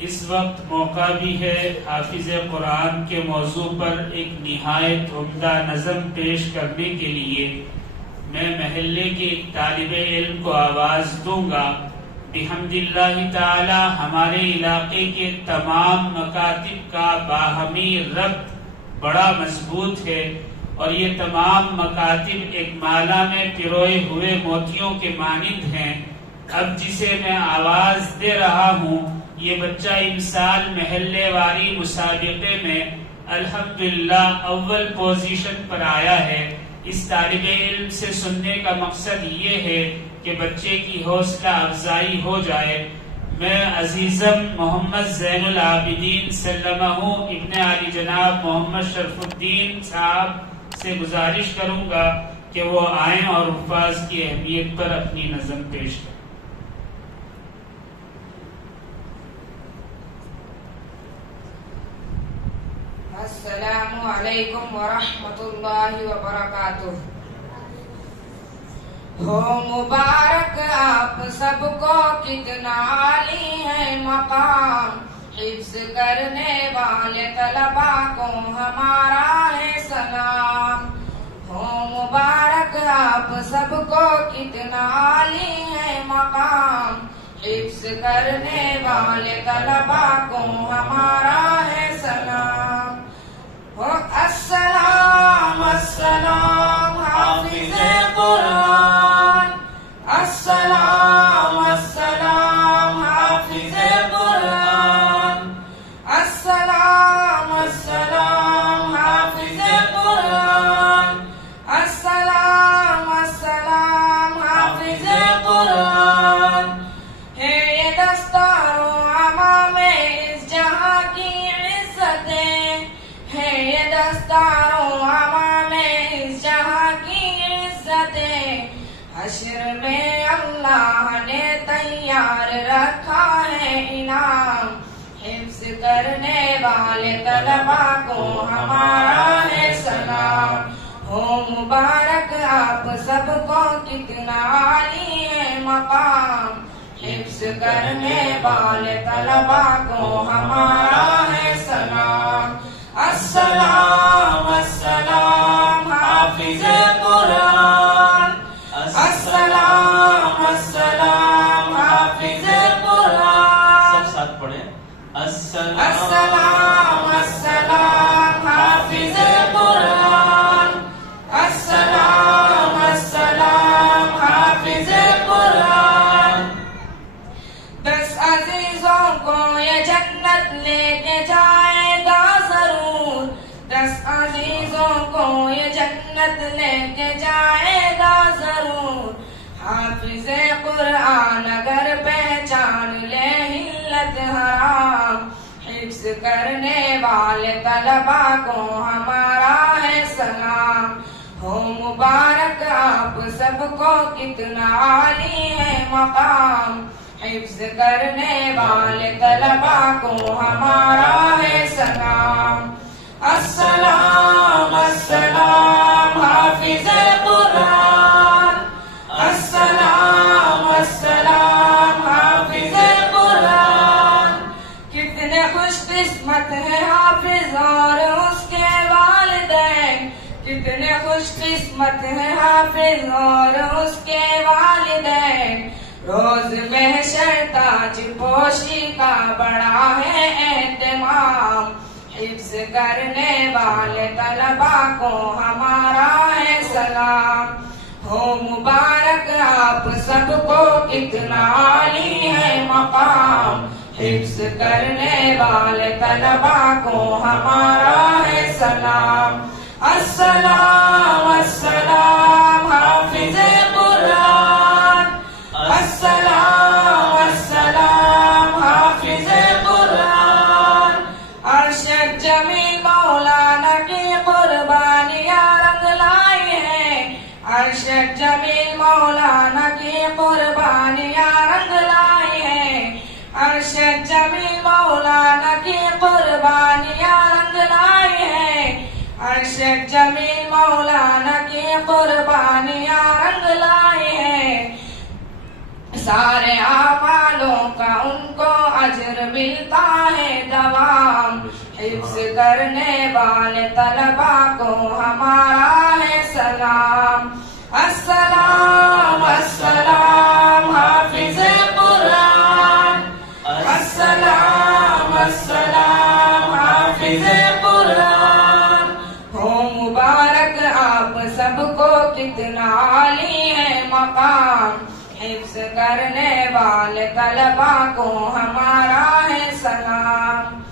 اس وقت موقع بھی ہے حافظ قرآن کے موضوع پر ایک نہایت عمدہ نظم پیش کرنے کے لیے میں محلے کے ایک طالب علم کو آواز دوں گا۔ بحمد اللہ تعالی ہمارے علاقے کے تمام مکاتب کا باہمی ربط بڑا مضبوط ہے اور یہ تمام مکاتب ایک مالا میں پروئے ہوئے موتیوں کے مانند ہیں۔ اب جسے میں آواز دے رہا ہوں یہ بچہ امسال محلے واری مسابقے میں الحمدللہ اول پوزیشن پر آیا ہے۔ اس طالب علم سے سننے کا مقصد یہ ہے کہ بچے کی حوصلہ افزائی ہو جائے۔ میں عزیزم محمد زین العابدین سلمہ ابن علی جناب محمد شرف الدین صاحب سے گزارش کروں گا کہ وہ آئیں اور حفاظ کی اہمیت پر اپنی نظم پیش کریں۔ السلام علیکم ورحمۃ اللہ وبرکاتہ۔ ہو مبارک آپ سب کو کتنا عالی ہے مقام، حفظ کرنے والے طلبا کو ہمارا ہے سلام۔ ہو مبارک آپ سب کو کتنا عالی ہے مقام، حفظ کرنے والے طلبا کو ہمارا ہے سلام۔ السلام السلام حافظ قرآن، السلام السلام حافظ قرآن، السلام السلام حافظ قرآن، السلام السلام حافظ قرآن۔ ہے یہ دستار و عمام اس جہاں کی عزتیں، ہے یہ دستار و عمام اس جہاں کی عزتیں، حشر میں اللہ نے تیار رکھا ہے انعام، حفظ کرنے والے طلبا کو ہمارا ہے سلام۔ ہو مبارک آپ سب کو کتنا عالی ہے مقام، حفظ کرنے والے طلبا کو ہمارا ہے سلام۔ السلام السلام حافظ قرآن، السلام السلام حافظ قرآن۔ سب ساتھ پڑھیں۔ السلام السلام حافظ قرآن، السلام السلام حافظ قرآن۔ 10 عزیزوں کو یہ جنت لے کے جائے گا ضرور، 10 عزیزوں کو یہ جنت لے کے جائے گا ضرور، حافظ قرآن اگر پہچان لے حلت حرام، حفظ کرنے والے طلبا کو ہمارا ہے سلام۔ ہو مبارک آپ سب کو کتنا عالی ہے مقام، حفظ کرنے والے طلبا کو ہمارا ہے سلام۔ السلام السلام حافظ قرآن، السلام السلام حافظ قرآن۔ کتنے خوش قسمت ہے حافظ اور اس کے والدین، کتنے خوش قسمت ہے حافظ اور اس کے والدین، روز محشر تاج پوشی کا بڑا ہے اہتمام، حفظ کرنے والے طلبا کو ہمارا ہے سلام۔ ہو مبارک آپ سب کو کتنا عالی ہے مقام، حفظ کرنے والے طلبا کو ہمارا ہے سلام۔ السلام السلام حافظ قرآن، السلام السلام حافظ قرآن۔ ارشد جمیل مولانا کی قربانیاں رنگ لائی ہیں، ارشد جمیل مولانا کی قربانیاں رنگ لائی ہیں، ارشد جمیل مولانا کی قربانیاں رنگ لائی ہیں، ارشد جمیل مولانا کی قربانیاں رنگ لائی ہیں۔ سارے اعمالوں کا ان کو اجر ملتا ہے دوام. حفظ کرنے والے طلبا کو ہمارا ہے سلام. السلام السلام حافظ قرآن. السلام السلام حافظ قرآن. ہو مبارک آپ سب کو کتنا عالی ہے مقام. حفظ کرنے والے طلبا کو ہمارا ہے سلام.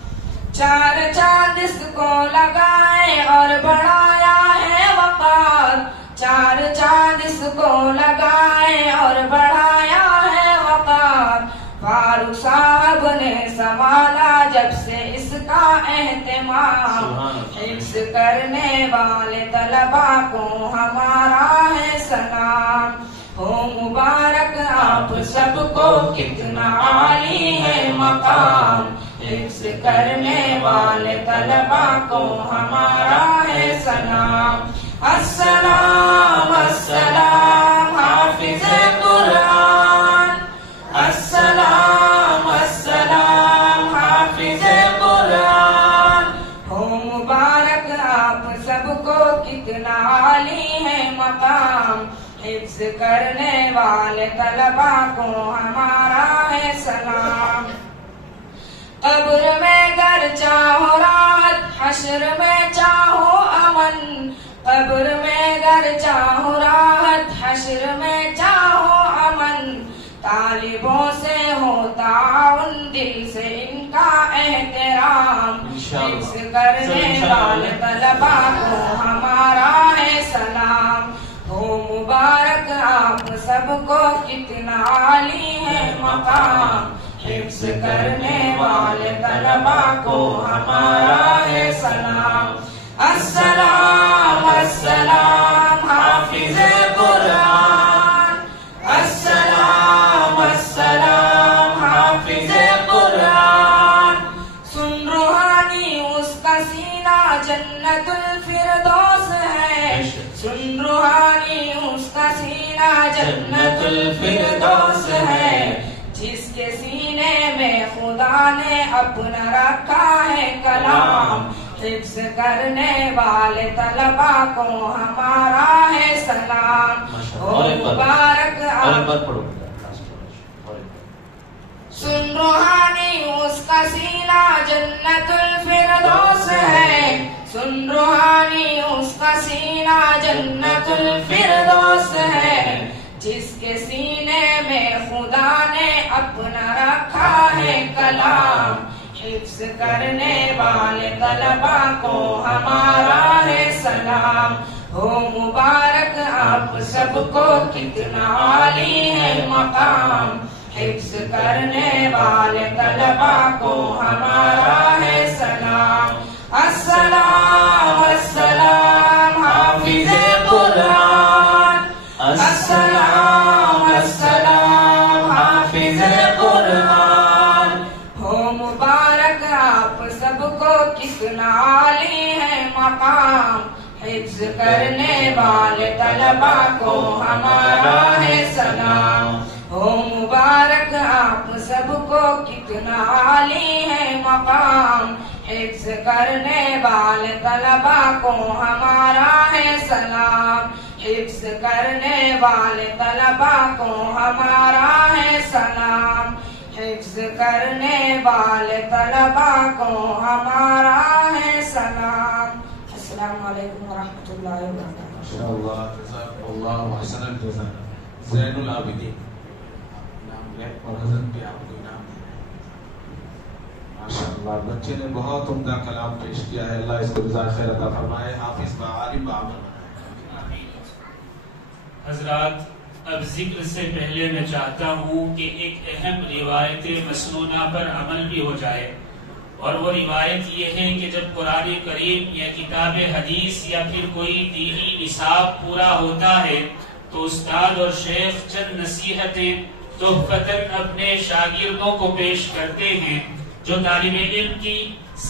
چار چاند اس کو لگائے اور بڑھایا ہے وقار. چار چاند اس کو لگائے اور بڑھایا ہے وقار. فاروق صاحب نے سنبھالا جب سے اس کا اہتمام. حفظ کرنے والے طلبا کو ہمارا ہے سلام. ہو مبارک آپ سب کو کتنا عالی ہے مقام. حفظ کرنے والے طلبا کو ہمارا ہے سلام. السلام السلام حافظ قرآن. السلام السلام حافظ قرآن. ہو مبارک آپ سب کو کتنا عالی ہے مقام. حفظ کرنے والے طلبا کو ہمارا ہے سلام. قبر میں گر چاہو راحت حشر میں چاہو امن. قبر میں گر چاہو راحت حشر میں چاہو امن. طالبوں سے ہو تعاون دل سے ان کا احترام. حفظ کرنے والے طلبا کو ہمارا ہے سلام. ہو مبارک آپ سب کو کتنا عالی ہے مقام. حفظ کرنے والے طلبا کو ہمارا ہے سلام. السلام السلام حافظ قرآن. السلام السلام حافظ قرآن. سن روحانی اس کا سینہ جنت الفردوس ہے. سن روحانی اس کا سینہ جنت الفردوس ہے. جس کے سینے میں خدا نے اپنا رکھا ہے کلام. حفظ کرنے والے طلبا کو ہمارا ہے سلام. ہو مبارک آپ. سن روحانی اس کا سینہ جنت الفردوس ہے. سن روحانی اس کا سینہ جنت الفردوس ہے. جس کے سینے میں خدا نے اپنا رکھا ہے کلام. حفظ کرنے والے طلبا کو ہمارا ہے سلام. ہو مبارک آپ سب کو کتنا عالی ہے مقام. حفظ کرنے والے طلبا کو ہمارا ہے سلام. السلام السلام حافظ قرآن. السلام السلام حافظ قرآن. ہو مبارک آپ سب کو کتنا عالی ہے مقام. حفظ کرنے والے طلبا کو ہمارا ہے سلام. ہو مبارک آپ سب کو کتنا عالی ہے مقام. حفظ کرنے والے طلبا کو ہمارا ہے سلام. حفظ کرنے والے طلبا کو ہمارا ہے سلام. حفظ کرنے والے طلبا کو ہمارا ہے سلام. السلام علیکم ورحمۃ اللہ وبرکاتہ. ماشاءاللہ جزاک اللہ احسن الجزاء. زین العابدین نام لے اور حضرت بھی آپ کو انعام دے رہے ہیں. ماشاءاللہ بچے نے بہت عمدہ کلام پیش کیا ہے. اللہ اس کو جزائے خیر عطا فرمائے. حافظ با عالم با عمل. حضرات اب ذکر سے پہلے میں چاہتا ہوں کہ ایک اہم روایت مسنونہ پر عمل بھی ہو جائے. اور وہ روایت یہ ہے کہ جب قرآن کریم یا کتاب حدیث یا پھر کوئی دینی نصاب پورا ہوتا ہے تو استاد اور شیخ چند نصیحتیں تحفتاً اپنے شاگردوں کو پیش کرتے ہیں جو طالب علم کی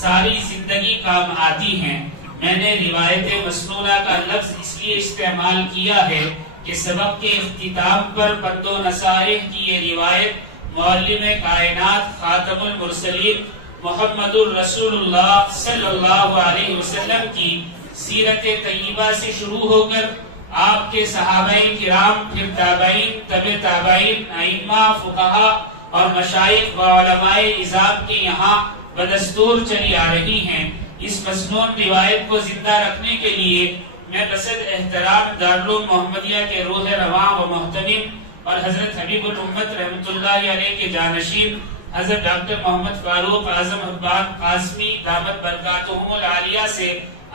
ساری زندگی کام آتی ہیں. میں نے روایت مسنونہ کا لفظ اس لیے استعمال کیا ہے کہ سبق کے اختتام پر بند و نصائح کی یہ روایت معلم کائنات خاتم المرسلین محمد الرسول اللہ صلی اللہ علیہ وسلم کی سیرت طیبہ سے شروع ہو کر آپ کے صحابہ کرام، پھر تابعین، تبع تابعین، ائمہ، فقہا اور مشائخ و علماء اعظام کے یہاں بدستور چلی آ رہی ہیں۔ اس مسنون روایت کو زندہ رکھنے کے لیے میں بصد احترام دارالعلوم محمدیہ کے روح رواں و محتمم اور حضرت حبیب الامت رحمۃ اللہ علیہ کے جانشین حضرت ڈاکٹر محمد فاروق اعظم حبان قاسمی دامت برکاتہم العالیہ سے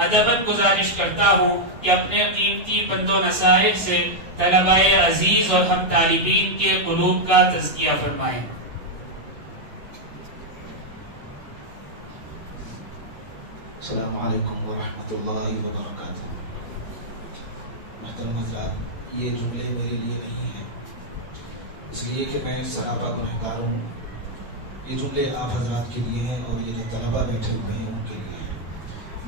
ادباً گزارش کرتا ہوں کہ اپنے قیمتی بند و نصائح سے طلباء عزیز اور ہم طالبین کے قلوب کا تزکیہ فرمائیں۔ السلام علیکم ورحمۃ اللہ وبرکاتہ۔ محترم حضرات، یہ جملے میرے لیے نہیں ہیں، اس لیے کہ میں سراپا گنہگار ہوں۔ یہ جملے آپ حضرات کے لیے ہیں اور یہ جو طلبہ بیٹھے ہوئے ہیں ان کے لیے ہیں۔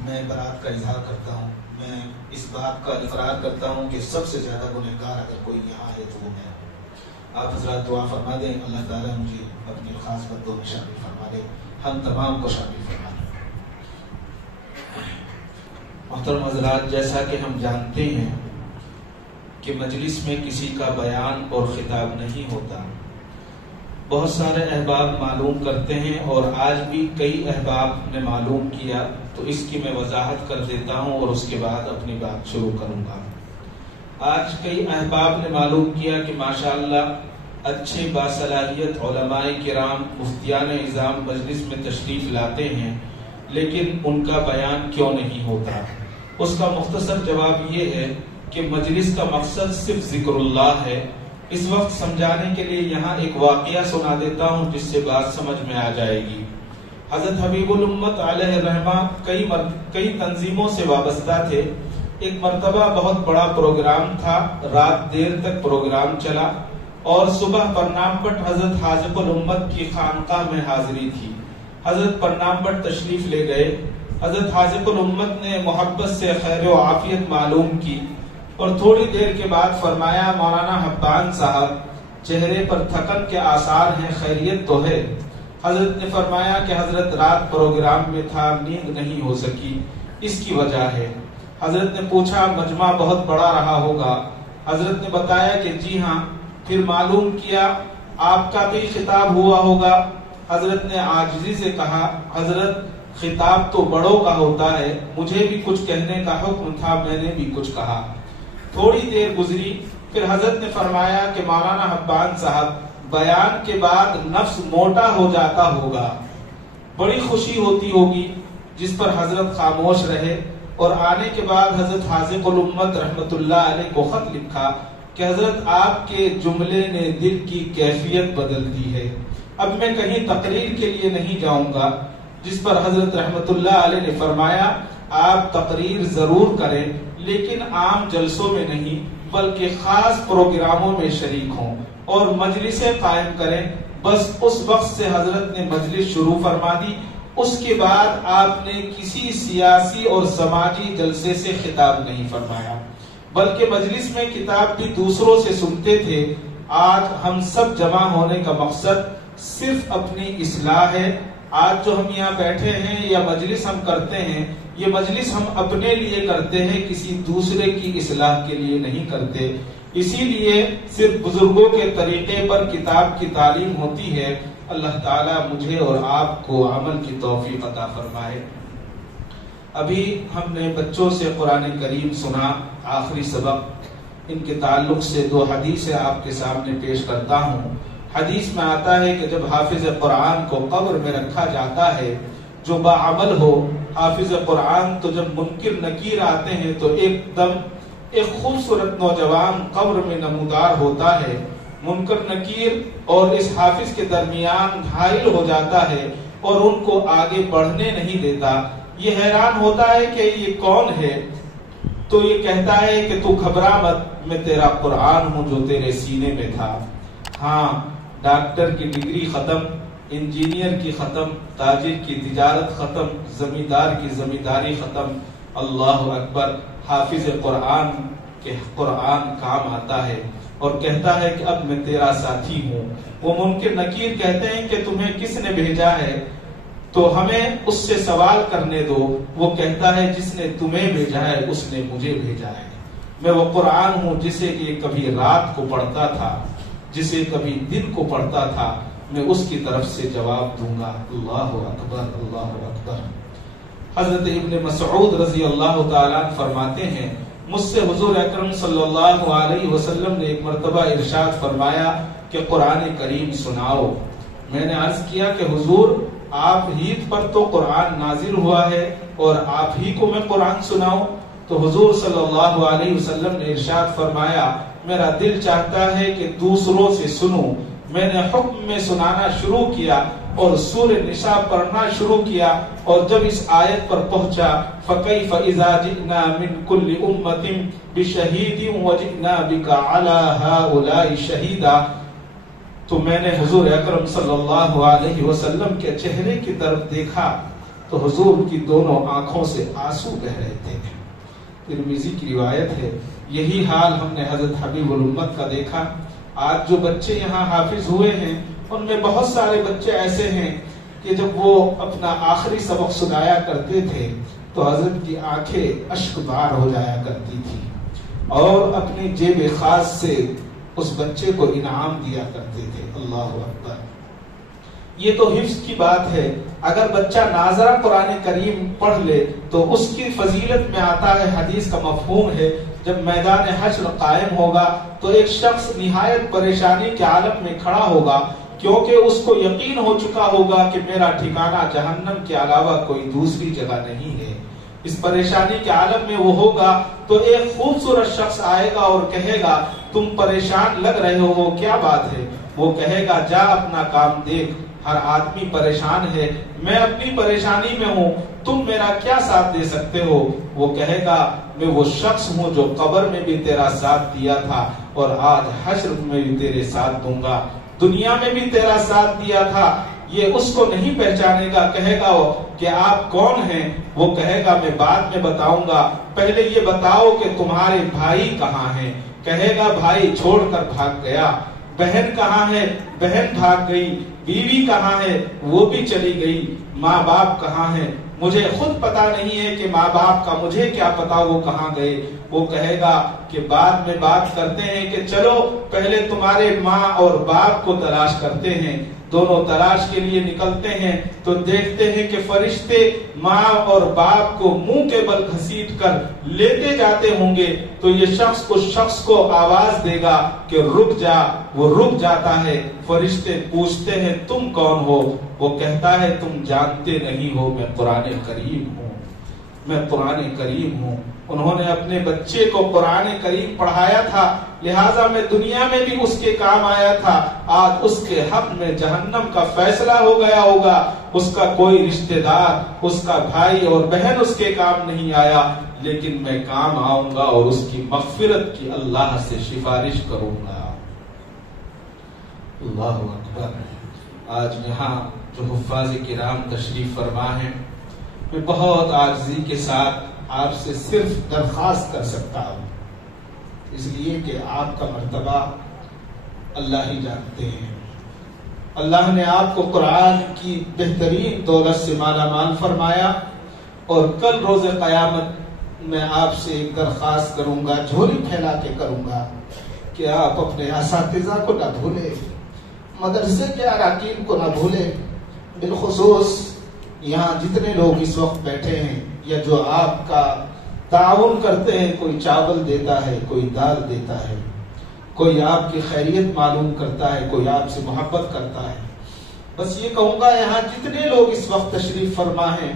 میں برات کا اظہار کرتا ہوں، میں اس بات کا اقرار کرتا ہوں کہ سب سے زیادہ گنہگار اگر کوئی یہاں ہے تو وہ میں ہوں۔ آپ حضرات دعا فرما دیں، اللہ تعالیٰ مجھے اپنی خاص بندوں میں شامل فرما دے، ہم تمام کو شامل فرما دیں۔ محترم حضرات، جیسا کہ ہم جانتے ہیں کہ مجلس میں کسی کا بیان اور خطاب نہیں ہوتا، بہت سارے احباب معلوم کرتے ہیں اور آج بھی کئی احباب نے معلوم کیا، تو اس کی میں وضاحت کر دیتا ہوں اور اس کے بعد اپنی بات شروع کروں گا۔ آج کئی احباب نے معلوم کیا کہ ماشاءاللہ اچھے باصلاحیت علماء کرام مفتیان اعظام مجلس میں تشریف لاتے ہیں، لیکن ان کا بیان کیوں نہیں ہوتا؟ اس کا مختصر جواب یہ ہے کہ مجلس کا مقصد صرف ذکر اللہ ہے۔ اس وقت سمجھانے کے لیے یہاں ایک واقعہ سنا دیتا ہوں جس سے بات سمجھ میں آ جائے گی۔ حضرت حبیب الامت علیہ الرحمہ کئی تنظیموں سے وابستہ تھے۔ ایک مرتبہ بہت بڑا پروگرام تھا، رات دیر تک پروگرام چلا اور صبح پرنام پٹ حضرت حاجب الامت کی خانقاہ میں حاضری تھی۔ حضرت پرنام پٹ تشریف لے گئے۔ حضرت حاجب الامت نے محبت سے خیر و عافیت معلوم کی اور تھوڑی دیر کے بعد فرمایا، مولانا حبان صاحب، چہرے پر تھکن کے آثار ہیں، خیریت تو ہے؟ حضرت نے فرمایا کہ حضرت رات پروگرام میں تھا، نیند نہیں ہو سکی، اس کی وجہ ہے۔ حضرت نے پوچھا، مجمع بہت بڑا رہا ہوگا؟ حضرت نے بتایا کہ جی ہاں۔ پھر معلوم کیا آپ کا بھی خطاب ہوا ہوگا؟ حضرت نے عاجزی سے کہا، حضرت خطاب تو بڑوں کا ہوتا ہے، مجھے بھی کچھ کہنے کا حکم تھا، میں نے بھی کچھ کہا۔ تھوڑی دیر گزری، پھر حضرت نے فرمایا کہ مولانا حبان صاحب، بیان کے بعد نفس موٹا ہو جاتا ہوگا، بڑی خوشی ہوتی ہوگی، جس پر حضرت خاموش رہے اور آنے کے بعد حضرت حاذق الامت رحمت اللہ علیہ کو خط لکھا کہ حضرت آپ کے جملے نے دل کی کیفیت بدل دی ہے، اب میں کہیں تقریر کے لیے نہیں جاؤں گا۔ جس پر حضرت رحمت اللہ علیہ نے فرمایا، آپ تقریر ضرور کریں لیکن عام جلسوں میں نہیں بلکہ خاص پروگراموں میں شریک ہوں اور مجلسیں قائم کریں۔ بس اس وقت سے حضرت نے مجلس شروع فرما دی۔ اس کے بعد آپ نے کسی سیاسی اور سماجی جلسے سے خطاب نہیں فرمایا، بلکہ مجلس میں کتاب بھی دوسروں سے سنتے تھے۔ آج ہم سب جمع ہونے کا مقصد صرف اپنی اصلاح ہے۔ آج جو ہم یہاں بیٹھے ہیں یا مجلس ہم کرتے ہیں، یہ مجلس ہم اپنے لیے کرتے ہیں، کسی دوسرے کی اصلاح کے لیے نہیں کرتے۔ اسی لیے صرف بزرگوں کے طریقے پر کتاب کی تعلیم ہوتی ہے۔ اللہ تعالیٰ مجھے اور آپ کو عمل کی توفیق عطا فرمائے۔ ابھی ہم نے بچوں سے قرآن کریم سنا، آخری سبق، ان کے تعلق سے دو حدیثیں آپ کے سامنے پیش کرتا ہوں۔ حدیث میں آتا ہے کہ جب حافظ قرآن کو قبر میں رکھا جاتا ہے، جو باعمل ہو، حافظ قرآن تو جب منکر نکیر آتے ہیں تو ایک دم ایک خوبصورت نوجوان قبر میں نمودار ہوتا ہے۔ منکر نکیر اور اس حافظ کے درمیان حائل ہو جاتا ہے اور ان کو آگے بڑھنے نہیں دیتا۔ یہ حیران ہوتا ہے کہ یہ کون ہے، تو یہ کہتا ہے کہ تو گھبرا مت، میں تیرا قرآن ہوں جو تیرے سینے میں تھا۔ ہاں، ڈاکٹر کی ڈگری ختم، انجینئر کی ختم، تاجر کی تجارت ختم، زمیندار کی زمینداری ختم، اللہ اکبر، حافظ قرآن کہ قرآن کام آتا ہے اور کہتا ہے کہ اب میں تیرا ساتھی ہوں. وہ منکر نکیر کہتے ہیں کہ تمہیں کس نے بھیجا ہے تو ہمیں اس سے سوال کرنے دو. وہ کہتا ہے جس نے تمہیں بھیجا ہے اس نے مجھے بھیجا ہے. میں وہ قرآن ہوں جسے کہ کبھی رات کو پڑھتا تھا, جسے کبھی دن کو پڑھتا تھا, میں اس کی طرف سے جواب دوں گا. اللہ اکبر, اللہ اکبر. حضرت ابن مسعود رضی اللہ تعالیٰ فرماتے ہیں مجھ سے حضور اکرم صلی اللہ علیہ وسلم نے ایک مرتبہ ارشاد فرمایا کہ قرآن کریم سناؤ. میں نے عرض کیا کہ حضور آپ ہی پر تو قرآن نازل ہوا ہے اور آپ ہی کو میں قرآن سناؤں؟ تو حضور صلی اللہ علیہ وسلم نے ارشاد فرمایا میرا دل چاہتا ہے کہ دوسروں سے سنوں. میں نے حکم میں سنانا شروع کیا اور سورہ نساء پڑھنا شروع کیا, اور جب اس آیت پر پہنچا فَكَيْفَ إِذَا جِئْنَا مِنْ كُلِّ أُمَّةٍ بِشَهِيدٍ وَجِئْنَا بِكَ عَلَى هَؤُلَاءِ شَهِيدًا, تو میں نے حضور اکرم صلی اللہ علیہ وسلم کے چہرے کی طرف دیکھا تو حضور کی دونوں آنکھوں سے آنسو بہ رہے تھے. ترمذی کی روایت ہے. یہی حال ہم نے حضرت حبیب الامت کا دیکھا. آج جو بچے یہاں حافظ ہوئے ہیں ان میں بہت سارے بچے ایسے ہیں کہ جب وہ اپنا آخری سبق سنایا کرتے تھے تو حضرت کی آنکھیں اشک بار ہو جایا کرتی تھی اور اپنی جیب خاص سے اس بچے کو انعام دیا کرتے تھے. اللہ اکبر. یہ تو حفظ کی بات ہے. اگر بچہ ناظرہ قرآن کریم پڑھ لے تو اس کی فضیلت میں آتا ہے. حدیث کا مفہوم ہے جب میدان حشر قائم ہوگا تو ایک شخص نہایت پریشانی کے عالم میں کھڑا ہوگا کیونکہ اس کو یقین ہو چکا ہوگا کہ میرا ٹھکانہ جہنم کے علاوہ کوئی دوسری جگہ نہیں ہے. اس پریشانی کے عالم میں وہ ہوگا تو ایک خوبصورت شخص آئے گا اور کہے گا تم پریشان لگ رہے ہو, کیا بات ہے؟ وہ کہے گا جا اپنا کام دیکھ, ہر آدمی پریشان ہے, میں اپنی پریشانی میں ہوں, تم میرا کیا ساتھ دے سکتے ہو؟ وہ کہے گا میں وہ شخص ہوں جو قبر میں بھی تیرا ساتھ دیا تھا اور آج حشر میں بھی تیرے ساتھ دوں گا, دنیا میں بھی تیرا ساتھ دیا تھا. یہ اس کو نہیں پہچانے گا, کہے گا کہ آپ کون ہیں؟ وہ کہے گا میں بعد میں بتاؤں گا, پہلے یہ بتاؤ کہ تمہارے بھائی کہاں ہیں؟ کہے گا بھائی چھوڑ کر بھاگ گیا. بہن کہاں ہے؟ بہن بھاگ گئی. بیوی کہاں ہے؟ وہ بھی چلی گئی. ماں باپ کہاں ہیں؟ مجھے خود پتا نہیں ہے کہ ماں باپ کا, مجھے کیا پتا وہ کہاں گئے. وہ کہے گا کہ بعد میں بات کرتے ہیں, کہ چلو پہلے تمہارے ماں اور باپ کو تلاش کرتے ہیں. دونوں تلاش کے لیے نکلتے ہیں تو دیکھتے ہیں کہ فرشتے ماں اور باپ کو منہ کے بل گھسیٹ کر لیتے جاتے ہوں گے. تو یہ شخص اس شخص کو آواز دے گا کہ رک جا, وہ رک جاتا ہے. فرشتے پوچھتے ہیں تم کون ہو؟ وہ کہتا ہے تم جانتے نہیں ہو, میں قرآن کریم ہوں, میں قرآن کریم ہوں. انہوں نے اپنے بچے کو قرآن کریم پڑھایا تھا, لہٰذا میں دنیا میں بھی اس کے کام آیا تھا. آج اس کے حق میں جہنم کا فیصلہ ہو گیا ہوگا, اس کا کوئی رشتہ دار, اس کا بھائی اور بہن اس کے کام نہیں آیا, لیکن میں کام آؤں گا اور اس کی مغفرت کی اللہ سے سفارش کروں گا. اللہ اکبر. آج یہاں جو حفاظ کرام تشریف فرما ہیں, میں بہت عاجزی کے ساتھ آپ سے صرف درخواست کر سکتا ہوں, اس لیے کہ آپ کا مرتبہ اللہ ہی جانتے ہیں. اللہ نے آپ کو قرآن کی بہترین دولت سے مالا مال فرمایا, اور کل روز قیامت میں آپ سے ایک درخواست کروں گا, جھولی پھیلا کے کروں گا, کہ آپ اپنے اساتذہ کو نہ بھولے, مدرسے کے اراکین کو نہ بھولے. بالخصوص یہاں جتنے لوگ اس وقت بیٹھے ہیں یا جو آپ کا تعاون کرتے ہیں, کوئی چاول دیتا ہے, کوئی دال دیتا ہے, کوئی آپ کی خیریت معلوم کرتا ہے, کوئی آپ سے محبت کرتا ہے. بس یہ کہوں گا یہاں جتنے لوگ اس وقت تشریف فرما ہیں,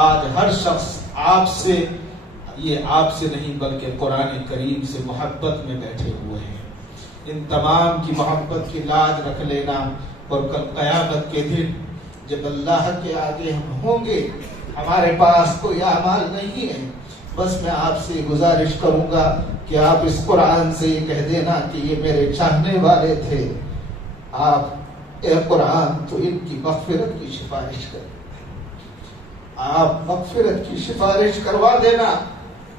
آج ہر شخص آپ سے, یہ آپ سے نہیں بلکہ قرآن کریم سے محبت میں بیٹھے ہوئے ہیں. ان تمام کی محبت کی لاج رکھ لینا, اور کل قیامت کے دن جب اللہ کے آگے ہم ہوں گے, ہمارے پاس کوئی اعمال نہیں ہے, بس میں آپ سے گزارش کروں گا کہ آپ اس قرآن سے یہ کہہ دینا کہ یہ میرے چاہنے والے تھے, آپ اے قرآن تو ان کی مغفرت کی سفارش کر, آپ مغفرت کی سفارش کروا دینا.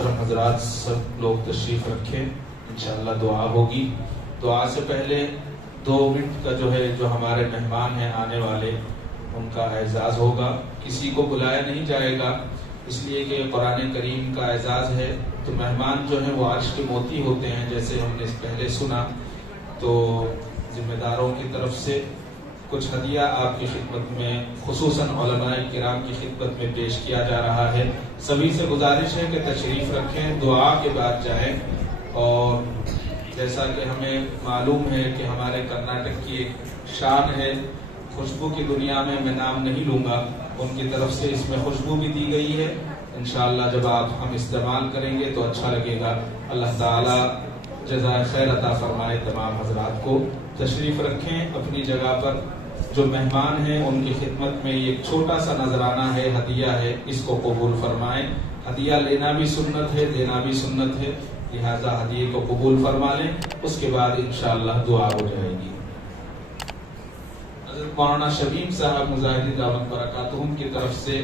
محترم حضرات سب لوگ تشریف رکھیں، انشاءاللہ دعا ہوگی. دعا سے پہلے 2 منٹ کا جو ہمارے مہمان ہیں آنے والے ان کا اعزاز ہوگا. کسی کو بلایا نہیں جائے گا اس لیے کہ قرآن کریم کا اعزاز ہے، تو مہمان جو ہیں وہ عرش کے موتی ہوتے ہیں جیسے ہم نے پہلے سنا. تو ذمہ داروں کی طرف سے کچھ ہدیہ آپ کی خدمت میں خصوصاً علماء کرام کی خدمت میں پیش کیا جا رہا ہے. سبھی سے گزارش ہے کہ تشریف رکھیں، دعا کے بعد جائیں. اور جیسا کہ ہمیں معلوم ہے کہ ہمارے کرناٹک کی ایک شان ہے خوشبو کی دنیا میں نام نہیں لوں گا، ان کی طرف سے اس میں خوشبو بھی دی گئی ہے. انشاءاللہ جب ہم استعمال کریں گے تو اچھا لگے گا. اللہ تعالیٰ جزائے خیر عطا فرمائے تمام حضرات کو. تشریف رکھیں اپنی جگہ پر. جو مہمان ہیں ان کی خدمت میں ایک چھوٹا سا نذرانہ ہے، ہدیہ ہے، اس کو قبول فرمائیں. ہدیہ لینا بھی سنت ہے، دینا بھی سنت ہے، لہذا ہدیے کو قبول فرما لیں. اس کے بعد انشاءاللہ دعا ہو جائے گی. حضرت مولانا شبیم صاحب مظاہرین دعوت برکاتہم کی طرف سے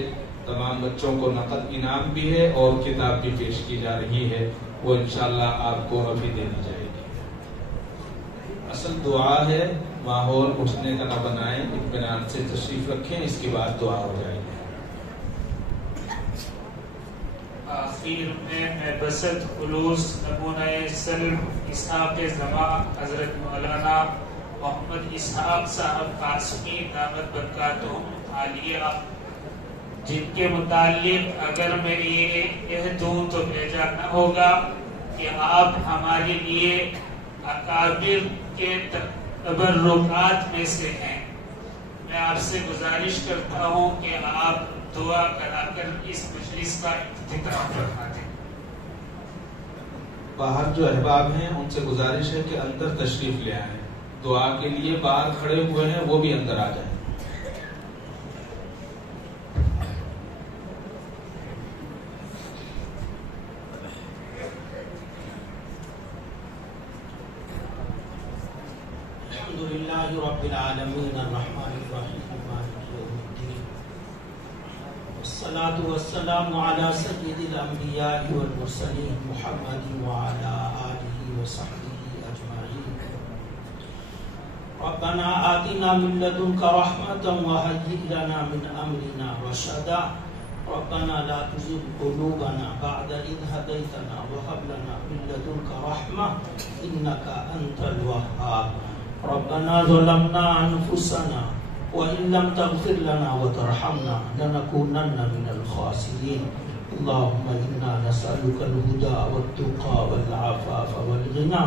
تمام بچوں کو نقد انعام بھی ہے اور کتاب بھی پیش کی جا رہی ہے، وہ انشاءاللہ آپ کو ابھی دے دی جائے گی. اصل دعا ہے، ماحول اٹھنے کا نہ بنائیں، اطمینان سے تشریف رکھیں، اس کے بعد دعا ہو جائے گی. آخر میں بسط خلوص نمونہ سلف اسحاق زماں حضرت مولانا محمد اسحاق صاحب قاسمی دعوت برکاتہم عالیہ، جن کے متعلق اگر میں یہ کہہ دوں تو بھیجا نہ ہوگا کہ آپ ہمارے لیے اکابر کے تبرکات میں سے ہیں. میں آپ سے گزارش کرتا ہوں کہ آپ دعا کرا کر اس مجلس کا اختتام فرما دیں. باہر جو احباب ہیں ان سے گزارش ہے کہ اندر تشریف لے آئیں. دعا کے لیے باہر کھڑے ہوئے ہیں وہ بھی اندر آ جائیں. الحمدللہ رب العالمین الرحمن الرحیم مالک یوم الدین والصلاة والسلام علی سید الانبیاء والمرسلین محمد وعلی آلہ وصحبہ اجمعین. ربنا آتنا من لدنک رحمتا وہیئ لنا من امرنا رشدا. ربنا لا تزغ قلوبنا بعد إذ هديتنا وهب لنا من لدنك رحمة إنك أنت الوهاب. ربنا ظلمنا أنفسنا وإن لم تغفر لنا وترحمنا لنكونن من الخاسرين. اللهم إنا نسألك الهدى والتقى والعفاف والغنى.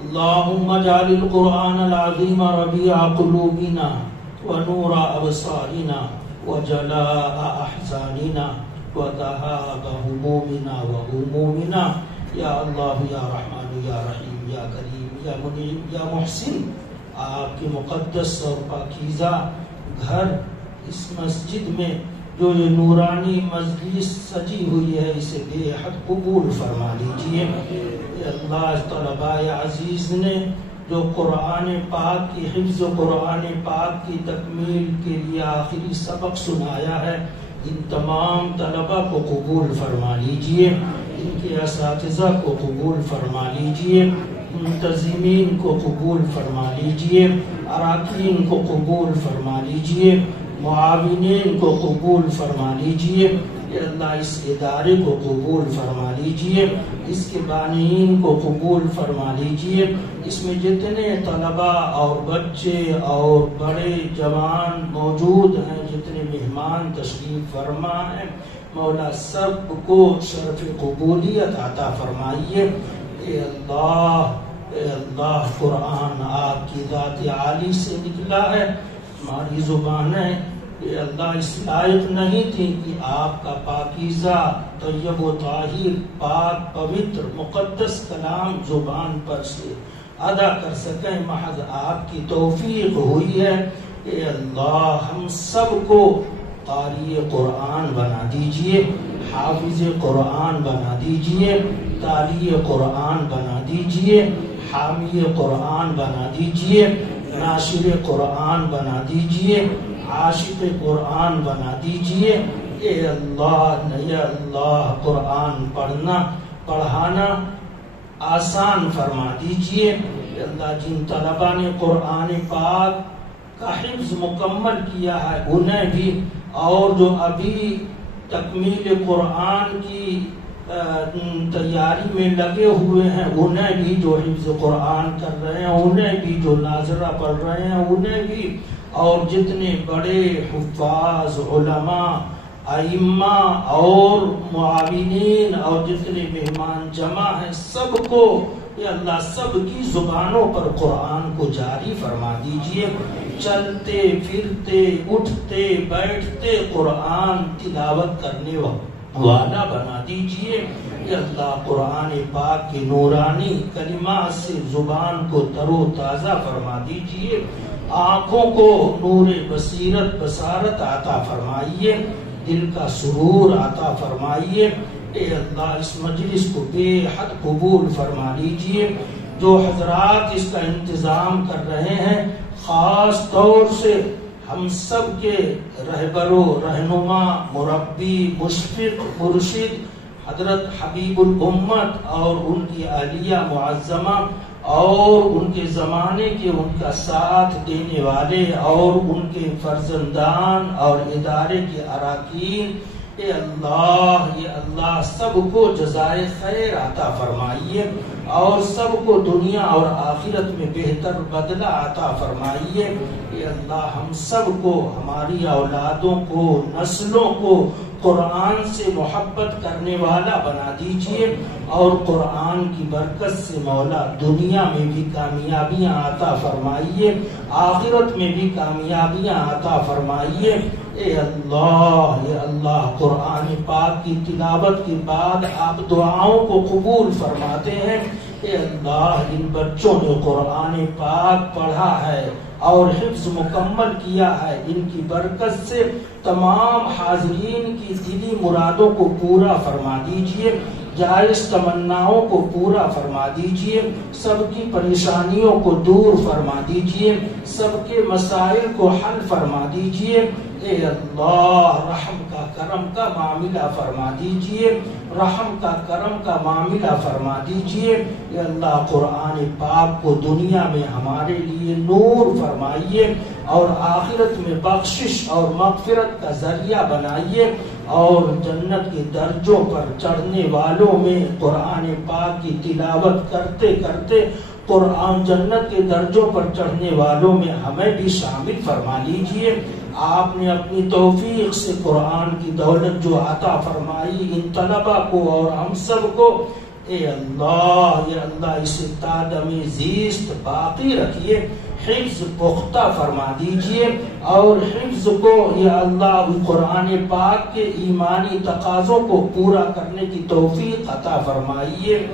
اللهم اجعل القرآن العظيم ربيع قلوبنا ونور أبصارنا وجلاء أحزاننا وذهاب همومنا وغمومنا. یا اللہ یا رحمان یا رحیم یا کریم یا منیب یا محسن، آپ کے مقدس اور پاکیزہ گھر اس مسجد میں جو یہ نورانی مجلس سجی ہوئی ہے اسے بے حد قبول فرما لیجئے. اللہ طلباء عزیز نے جو قرآن پاک کی حفظ و قرآن پاک کی تکمیل کے لیے آخری سبق سنایا ہے، ان تمام طلباء کو قبول فرما لیجئے، ان کے اساتذہ کو قبول فرما لیجئے، منتظمین کو قبول فرما لیجئے، اراکین کو قبول فرما لیجئے، معاونین کو قبول فرما لیجئے. اللہ اس ادارے کو قبول فرما لیجئے، اس کے بانئین کو قبول فرما لیجئے. اس میں جتنے طلباء اور بچے اور بڑے جوان موجود ہیں، جتنے مہمان تشریف فرما ہیں، مولا سب کو شرف قبولیت عطا فرمائیے. اے اللہ قرآن آپ کی ذات عالی سے نکلا ہے، ہماری زبانیں اے اللہ اس لائق نہیں تھی کہ آپ کا پاکیزہ طیب و طاہر پاک پوتر مقدس کلام زبان پر سے ادا کر سکیں، محض آپ کی توفیق ہوئی ہے. اے اللہ ہم سب کو قاری قرآن بنا دیجئے، حافظ قرآن بنا دیجئے، تالی قرآن بنا دیجئے، حامی قرآن بنا دیجئے، ناشر قرآن بنا دیجئے، عاشق قرآن بنا دیجئے. اے اللہ قرآن پڑھانا آسان فرما دیجئے. اے اللہ جن طلبہ نے قرآن پاک کا حفظ مکمل کیا ہے انہیں بھی، اور جو ابھی تکمیل قرآن کی تیاری میں لگے ہوئے ہیں انہیں بھی، جو حفظ قرآن کر رہے ہیں انہیں بھی، جو ناظرہ پڑھ رہے ہیں انہیں بھی، اور جتنے بڑے حفاظ علماء ائمہ اور معاونین اور جتنے مہمان جمع ہیں سب کو یا اللہ سب کی زبانوں پر قرآن کو جاری فرما دیجئے. چلتے پھرتے اٹھتے بیٹھتے قرآن تلاوت کرنے والا بنا دیجئے. یا اللہ قرآن پاک کے نورانی کلمات سے زبان کو تر و تازہ فرما دیجئے. آنکھوں کو نور بصیرت بصارت عطا فرمائیے، دل کا سرور عطا فرمائیے. اے اللہ اس مجلس کو بے حد قبول فرما لیجئے. جو حضرات اس کا انتظام کر رہے ہیں خاص طور سے ہم سب کے رہبر و رہنما مربی مشفق مرشد حضرت حبیب الامت اور ان کی اہلیہ معظمہ اور ان کے زمانے کے ان کا ساتھ دینے والے اور ان کے فرزندان اور ادارے کے اراکین. اے اللہ سب کو جزائے خیر عطا فرمائیے اور سب کو دنیا اور آخرت میں بہتر بدلہ عطا فرمائیے. اے اللہ ہم سب کو، ہماری اولادوں کو، نسلوں کو قرآن سے محبت کرنے والا بنا دیجئے اور قرآن کی برکت سے مولا دنیا میں بھی کامیابیاں عطا فرمائیے، آخرت میں بھی کامیابیاں عطا فرمائیے. اے اللہ قرآن پاک کی تلاوت کے بعد آپ دعاؤں کو قبول فرماتے ہیں. اے اللہ ان بچوں نے قرآن پاک پڑھا ہے اور حفظ مکمل کیا ہے، ان کی برکت سے تمام حاضرین کی دلی مرادوں کو پورا فرما دیجئے، جائز تمناؤں کو پورا فرما دیجئے، سب کی پریشانیوں کو دور فرما دیجئے، سب کے مسائل کو حل فرما دیجئے. اے اللہ رحم کا کرم کا معاملہ فرما دیجئے، رحم کا کرم کا معاملہ فرما دیجئے. اے اللہ قرآن پاک کو دنیا میں ہمارے لیے نور فرمائیے اور آخرت میں بخشش اور مغفرت کا ذریعہ بنائیے اور جنت کے درجوں پر چڑھنے والوں میں قرآن پاک کی تلاوت کرتے کرتے قرآن جنت کے درجوں پر چڑھنے والوں میں ہمیں بھی شامل فرما لیجئے. آپ نے اپنی توفیق سے قرآن کی دولت جو عطا فرمائی ان طلبہ کو اور ہم سب کو، اے اللہ اسے تادم زیست باقی رکھیے، حفظ پختہ فرما دیجئے اور حفظ کو یا اللہ قرآن پاک کے ایمانی تقاضوں کو پورا کرنے کی توفیق عطا فرمائیے.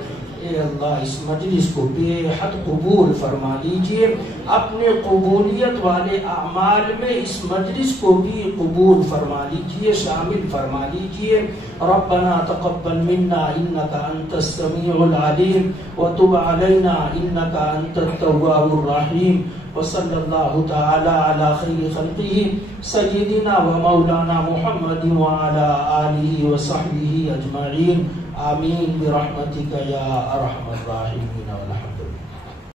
اے اللہ اس مجلس کو بے حد قبول فرما لیجئے، اپنے قبولیت والے اعمال میں اس مجلس کو بھی قبول فرما لیجئے، شامل فرما لیجئے. ربنا تقبل منا انك انت السميع العليم وتب علينا انك انت التواب الرحيم. وصلی اللہ تعالی علی خیر خلقہ سیدنا و مولانا محمد وعلی آلہ وصحبہ اجمعین. آمین برحمتک یا ارحم الراحمین.